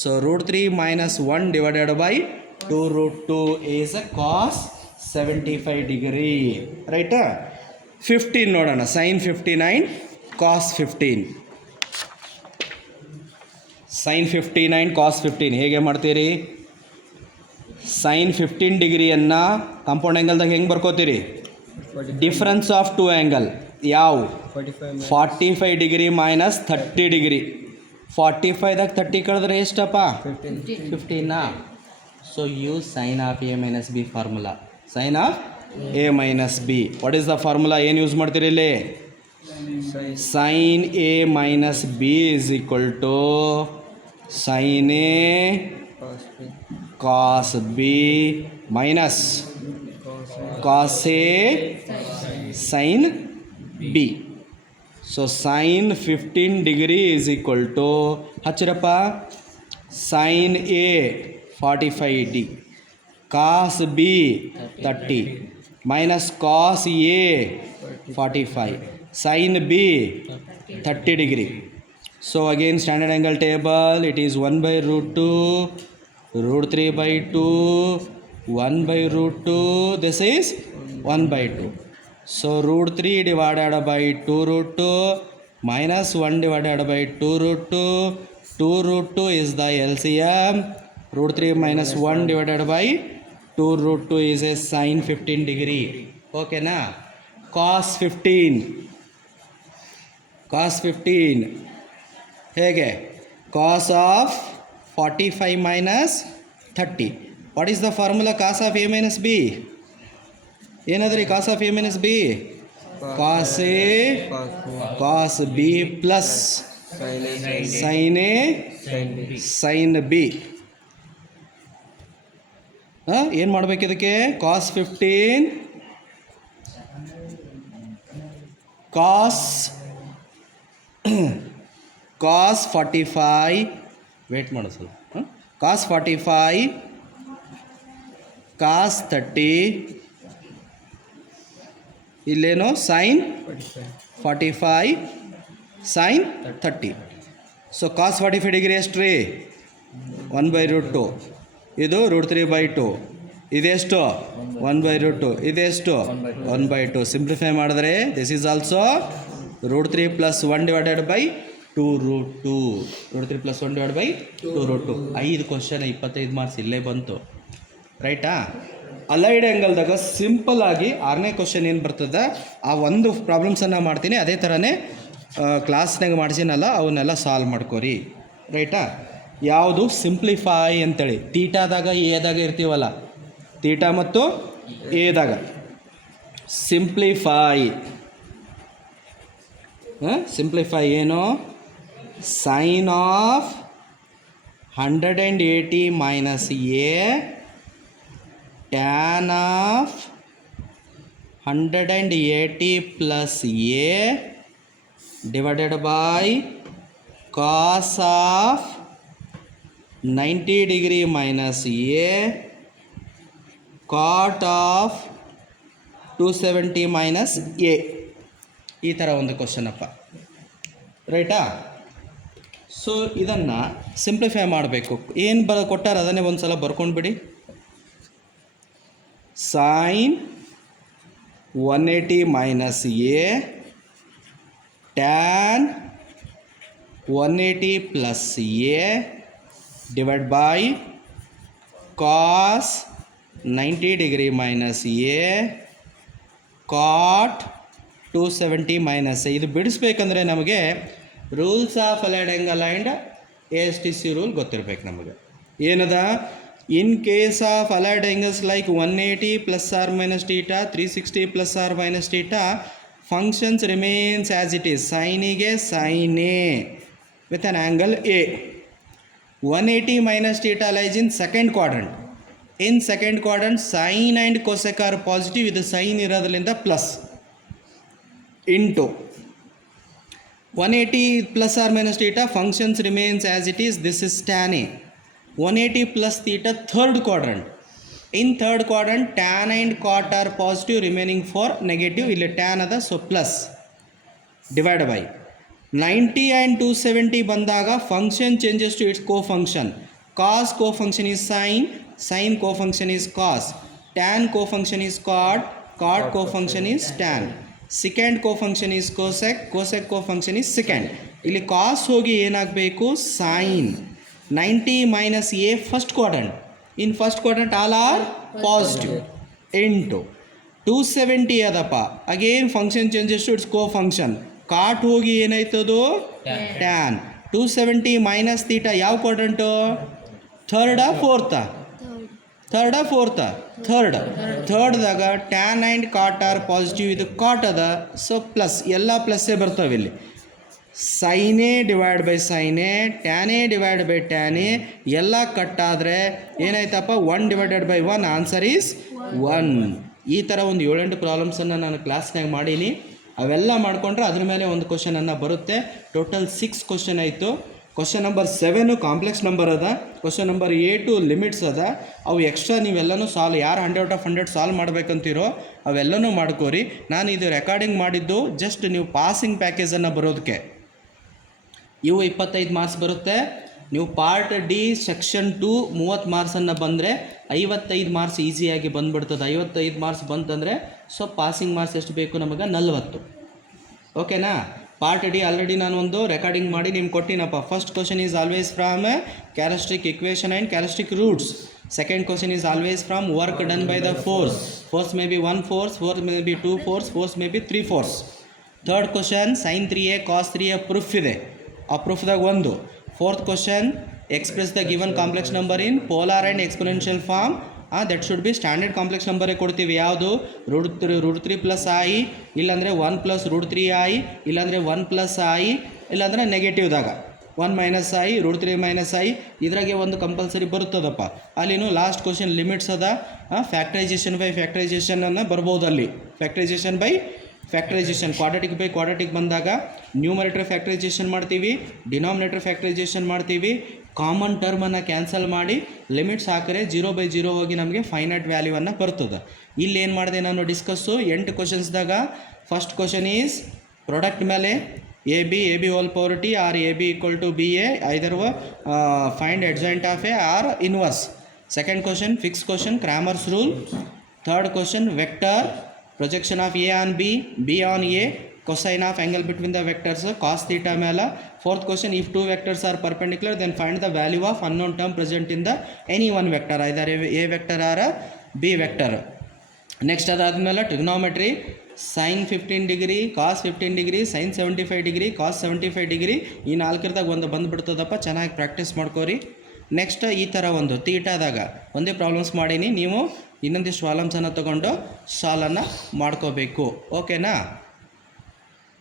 So √3 minus 1 divided by 2√2 is a cos 75 degree. Right? 15 ನೋಡೋಣ. sin 59 cos 15. sin 59 cos 15 ಹೇಗೆ ಮಾಡ್ತೀರಿ? sin 15 ಡಿಗ್ರಿಯನ್ನು compound ಆ್ಯಂಗಲ್ದಾಗ ಹೆಂಗೆ ಬರ್ಕೋತೀರಿ? Difference of 2 angle. ಯಾವ 45 45 degree minus 30 degree 45ದಾಗ 30 ಕಳೆದ್ರೆ ಎಷ್ಟಪ್ಪ 15ನಾ so use sine of A minus B formula sine of A minus B what is the formula ಏನು use ಮಾಡ್ತೀರಿ ಇಲ್ಲಿ sine A minus B is equal to sine A cos B minus cos A sine B so sine 15 degree is equal to ಹಚ್ಚಿರಪ್ಪ sine A 45 D cos B 30 minus cos A 45 sine B 30 degree so again standard angle table it is 1/√2 √3/2 1/√2 this is 1/2 so √3 divided by 2√2 minus 1 divided by 2√2 2√2 is the LCM √3 minus 1 divided by 2√2 is a sin 15 degree okay na cos 15 ಹೇಗೆ cos of 45 minus 30 what is the formula cos of a minus b ಏನಾದ್ರಿ cos of a minus b cos a cos b plus sin a sin b ಏನು ಮಾಡ್ಬೇಕು ಇದಕ್ಕೆ cos 15 cos 45 wait ಮಾಡೋ ಸ್ವಲ್ಪ cos 45 cos 30 ಇಲ್ಲೇನೋ sin 45 sin 30 so cos 45 degree ಎಷ್ಟು ರೀ 1/√2 ಇದು √3/2 ಇದೆಷ್ಟು 1/√2 ಇದೆಷ್ಟು 1/2 ಸಿಂಪ್ಲಿಫೈ ಮಾಡಿದ್ರೆ this is also √3 + 1 divided by 2√2 √3 + 1 divided by 2√2 5 question 25 marks ಇಲ್ಲೇ ಬಂತು ರೈಟಾ ಅಲೈಡ್ ಆ್ಯಂಗಲ್ದಾಗ ಸಿಂಪಲ್ ಆಗಿ 6ನೇ ಕ್ವಶನ್ ಏನು ಬರ್ತದೆ ಆ ಒಂದು ಪ್ರಾಬ್ಲಮ್ಸನ್ನು ಮಾಡ್ತೀನಿ ಅದೇ ಥರನೇ ಕ್ಲಾಸ್ನಾಗ ಮಾಡಿಸಿನಲ್ಲ ಅವನ್ನೆಲ್ಲ ಸಾಲ್ವ್ ಮಾಡ್ಕೋರಿ ರೈಟಾ ಯಾವುದು ಸಿಂಪ್ಲಿಫೈ ಅಂತೇಳಿ ತೀಟಾದಾಗ ಎದಾಗ ಇರ್ತೀವಲ್ಲ ತೀಟಾ ಮತ್ತು ಎದಾಗ ಸಿಂಪ್ಲಿಫೈ ಏನು sine of 180 minus A tan of 180 plus A divided by cos of 90 degree minus A cot of 270 minus A ಈ ಥರ ಒಂದು ಕ್ವಶನ್ ಅಪ್ಪ ರೈಟಾ ಸೊ ಇದನ್ನು ಸಿಂಪ್ಲಿಫೈ ಮಾಡಬೇಕು ಏನು ಕೊಟ್ಟಾರ ಅದನ್ನೇ ಒಂದು ಸಲ ಬರ್ಕೊಂಡ್ಬಿಡಿ sine 180 minus A tan 180 plus A divide by cos 90 degree minus A cot 270 minus ಇದು ಬಿಡಿಸ್ಬೇಕಂದ್ರೆ ನಮಗೆ rules of allied angle and ASTC rule ಗೊತ್ತಿರ್ಬೇಕು ನಮಗೆ ಏನದ in case of allied angles like 180 plus or minus theta 360 plus or minus theta functions remains as it is ಸೈನಿಗೆ sine A with an angle A 180 minus theta lies in second quadrant. In second quadrant, sine and cosec are positive with the sign ಇರೋದ್ರಿಂದ plus into 180 plus or minus theta functions remains as it is. This is tan A. 180 plus theta third quadrant. In third quadrant, tan and cot are positive remaining for negative. ಇಲ್ಲಿ tan ಅದ so plus divide by 90 and 270 ಬಂದಾಗ function changes to its cofunction cos cofunction is sine sine cofunction is cos tan cofunction is cot cot cofunction is tan second cofunction is cosec cosec cofunction is second ಇಲ್ಲಿ cos ಹೋಗಿ ಏನಾಗಬೇಕು sine 90 minus A first quadrant in first quadrant all are positive into 270 ಅದಪ್ಪ. Again function changes to its co function. Cot ಹೋಗಿ ಏನಾಯ್ತದು tan. 270 minus theta ಯಾವ quadrant? ಥರ್ಡಾ ಫೋರ್ತಾ? ಥರ್ಡ್ದಾಗ tan and cot are positive. ಇದು ಕಾಟ್ ಅದ, ಸೊ ಪ್ಲಸ್ ಎಲ್ಲ ಪ್ಲಸ್ಸೇ ಬರ್ತಾವೆ ಇಲ್ಲಿ. ಸೈನೇ ಡಿವೈಡ್ ಬೈ ಸೈನೇ, ಟ್ಯಾನೇ ಡಿವೈಡ್ ಬೈ ಟ್ಯಾನೇ ಎಲ್ಲ ಕಟ್ಟಾದರೆ ಏನಾಯ್ತಪ್ಪ? 1/1. Answer is 1. ಈ ಥರ ಒಂದು 7-8 ಪ್ರಾಬ್ಲಮ್ಸನ್ನು ನಾನು ಕ್ಲಾಸ್ನಾಗ ಮಾಡೀನಿ. ಅವೆಲ್ಲ ಮಾಡಿಕೊಂಡ್ರೆ ಅದ್ರ ಮೇಲೆ ಒಂದು ಕ್ವಶನನ್ನು ಬರುತ್ತೆ. ಟೋಟಲ್ 6 ಕ್ವಶನ್ ಆಯಿತು. ಕ್ವಶನ್ ನಂಬರ್ 7 ಕಾಂಪ್ಲೆಕ್ಸ್ ನಂಬರ್ ಅದ. ಕ್ವಶನ್ ನಂಬರ್ 8 ಲಿಮಿಟ್ಸ್ ಅದ. ಅವು ಎಕ್ಸ್ಟ್ರಾ ನೀವೆಲ್ಲನೂ ಸಾಲ್ವ್, ಯಾರು 100/100 ಸಾಲ್ವ್ ಮಾಡಬೇಕಂತೀರೋ ಅವೆಲ್ಲನೂ ಮಾಡ್ಕೋರಿ. ನಾನು ಇದು ರೆಕಾರ್ಡಿಂಗ್ ಮಾಡಿದ್ದು ಜಸ್ಟ್ ನೀವು ಪಾಸಿಂಗ್ ಪ್ಯಾಕೇಜನ್ನು ಬರೋದಕ್ಕೆ. ಇವು 25 ಮಾರ್ಕ್ಸ್ ಬರುತ್ತೆ. ನೀವು ಪಾರ್ಟ್ ಡಿ ಸೆಕ್ಷನ್ 2 30 ಮಾರ್ಕ್ಸನ್ನು ಬಂದರೆ 55 ಮಾರ್ಕ್ಸ್ ಈಸಿಯಾಗಿ ಬಂದುಬಿಡ್ತದೆ. 55 ಮಾರ್ಕ್ಸ್ ಬಂತಂದರೆ ಸೊ ಪಾಸಿಂಗ್ ಮಾರ್ಕ್ಸ್ ಎಷ್ಟು ಬೇಕು ನಮಗೆ? 40. ಓಕೆನಾ? ಪಾರ್ಟ್ ಡಿ ಆಲ್ರೆಡಿ ನಾನು ಒಂದು ರೆಕಾರ್ಡಿಂಗ್ ಮಾಡಿ ನಿಮ್ಗೆ ಕೊಟ್ಟಿನಪ್ಪ. First question is always from characteristic equation and characteristic roots. Second question is always from work done by the force. Force may be 1 force, force may be 2 force, force may be 3 force. Third question sin 3a cos 3a proof ಇದೆ, ಆ ಪ್ರೂಫ್ದಾಗ ಒಂದು. Fourth question express the given complex number in polar and exponential form. That should be standard complex ನಂಬರೇ ಕೊಡ್ತೀವಿ. ಯಾವುದು? √3 plus i, ಇಲ್ಲಾಂದರೆ 1 plus √3i, ಇಲ್ಲಾಂದರೆ 1 plus i, ಇಲ್ಲಾಂದರೆ ನೆಗೆಟಿವ್ದಾಗ 1 ಮೈನಸ್ i, √3 ಮೈನಸ್ i. ಇದ್ರಾಗೆ ಒಂದು ಕಂಪಲ್ಸರಿ ಬರುತ್ತದಪ್ಪ. ಅಲ್ಲಿನೂ ಲಾಸ್ಟ್ ಕ್ವಶನ್ ಲಿಮಿಟ್ಸ್ ಅದ. ಫ್ಯಾಕ್ಟರೈಸೇಷನ್ ಬೈ ಫ್ಯಾಕ್ಟರೈಸೇಷನನ್ನು ಬರ್ಬೋದು ಅಲ್ಲಿ. Factorisation by factorisation, quadratic by quadratic ಬಂದಾಗ ನ್ಯೂಮರೇಟರ್ ಫ್ಯಾಕ್ಟರೈಸೇಷನ್ ಮಾಡ್ತೀವಿ, ಡಿನಾಮಿನೇಟರ್ ಫ್ಯಾಕ್ಟರೈಸೇಷನ್ ಮಾಡ್ತೀವಿ. ಕಾಮನ್ ಟರ್ಮನ್ನು ಕ್ಯಾನ್ಸಲ್ ಮಾಡಿ ಲಿಮಿಟ್ಸ್ ಹಾಕಿದ್ರೆ 0/0 ಹೋಗಿ ನಮಗೆ ಫೈನೈಟ್ ವ್ಯಾಲ್ಯೂವನ್ನು ಬರ್ತದೆ. ಇಲ್ಲಿ ಏನು ಮಾಡಿದೆ ನಾನು ಡಿಸ್ಕಸ್ಸು 8 ಕ್ವಶನ್ಸ್ದಾಗ. ಫಸ್ಟ್ ಕ್ವಶನ್ ಈಸ್ ಪ್ರಾಡಕ್ಟ್ ಮೇಲೆ A B whole power T or A B equal to B A, either find adjoint of A or inverse. Second question fix question, Cramer's rule. Third question vector, projection of A on B, B on A, cosine of angle between the vectors cos theta ಮೇಲೆ. Fourth question, if two vectors are perpendicular then find the value of unknown term present in the any one vector, either a vector or a b vector. Next ಅದಾದಮೇಲೆ trigonometry, sin 15 degree, cos 15 degree, sin 75 degree, cos 75 degree. ಈ ನಾಲ್ಕರದಾಗ ಒಂದು ಬಂದುಬಿಡ್ತದಪ್ಪ, ಚೆನ್ನಾಗಿ practice ಮಾಡ್ಕೋರಿ. Next ಈ ಥರ ಒಂದು ತೀಟಾದಾಗ ಒಂದೇ problems ಮಾಡೀನಿ, ನೀವು ಇನ್ನೊಂದಿಷ್ಟು ಪ್ರಾಬ್ಲಮ್ಸನ್ನು ತೊಗೊಂಡು ಸಾಲನ್ನು ಮಾಡ್ಕೋಬೇಕು. ಓಕೆನಾ?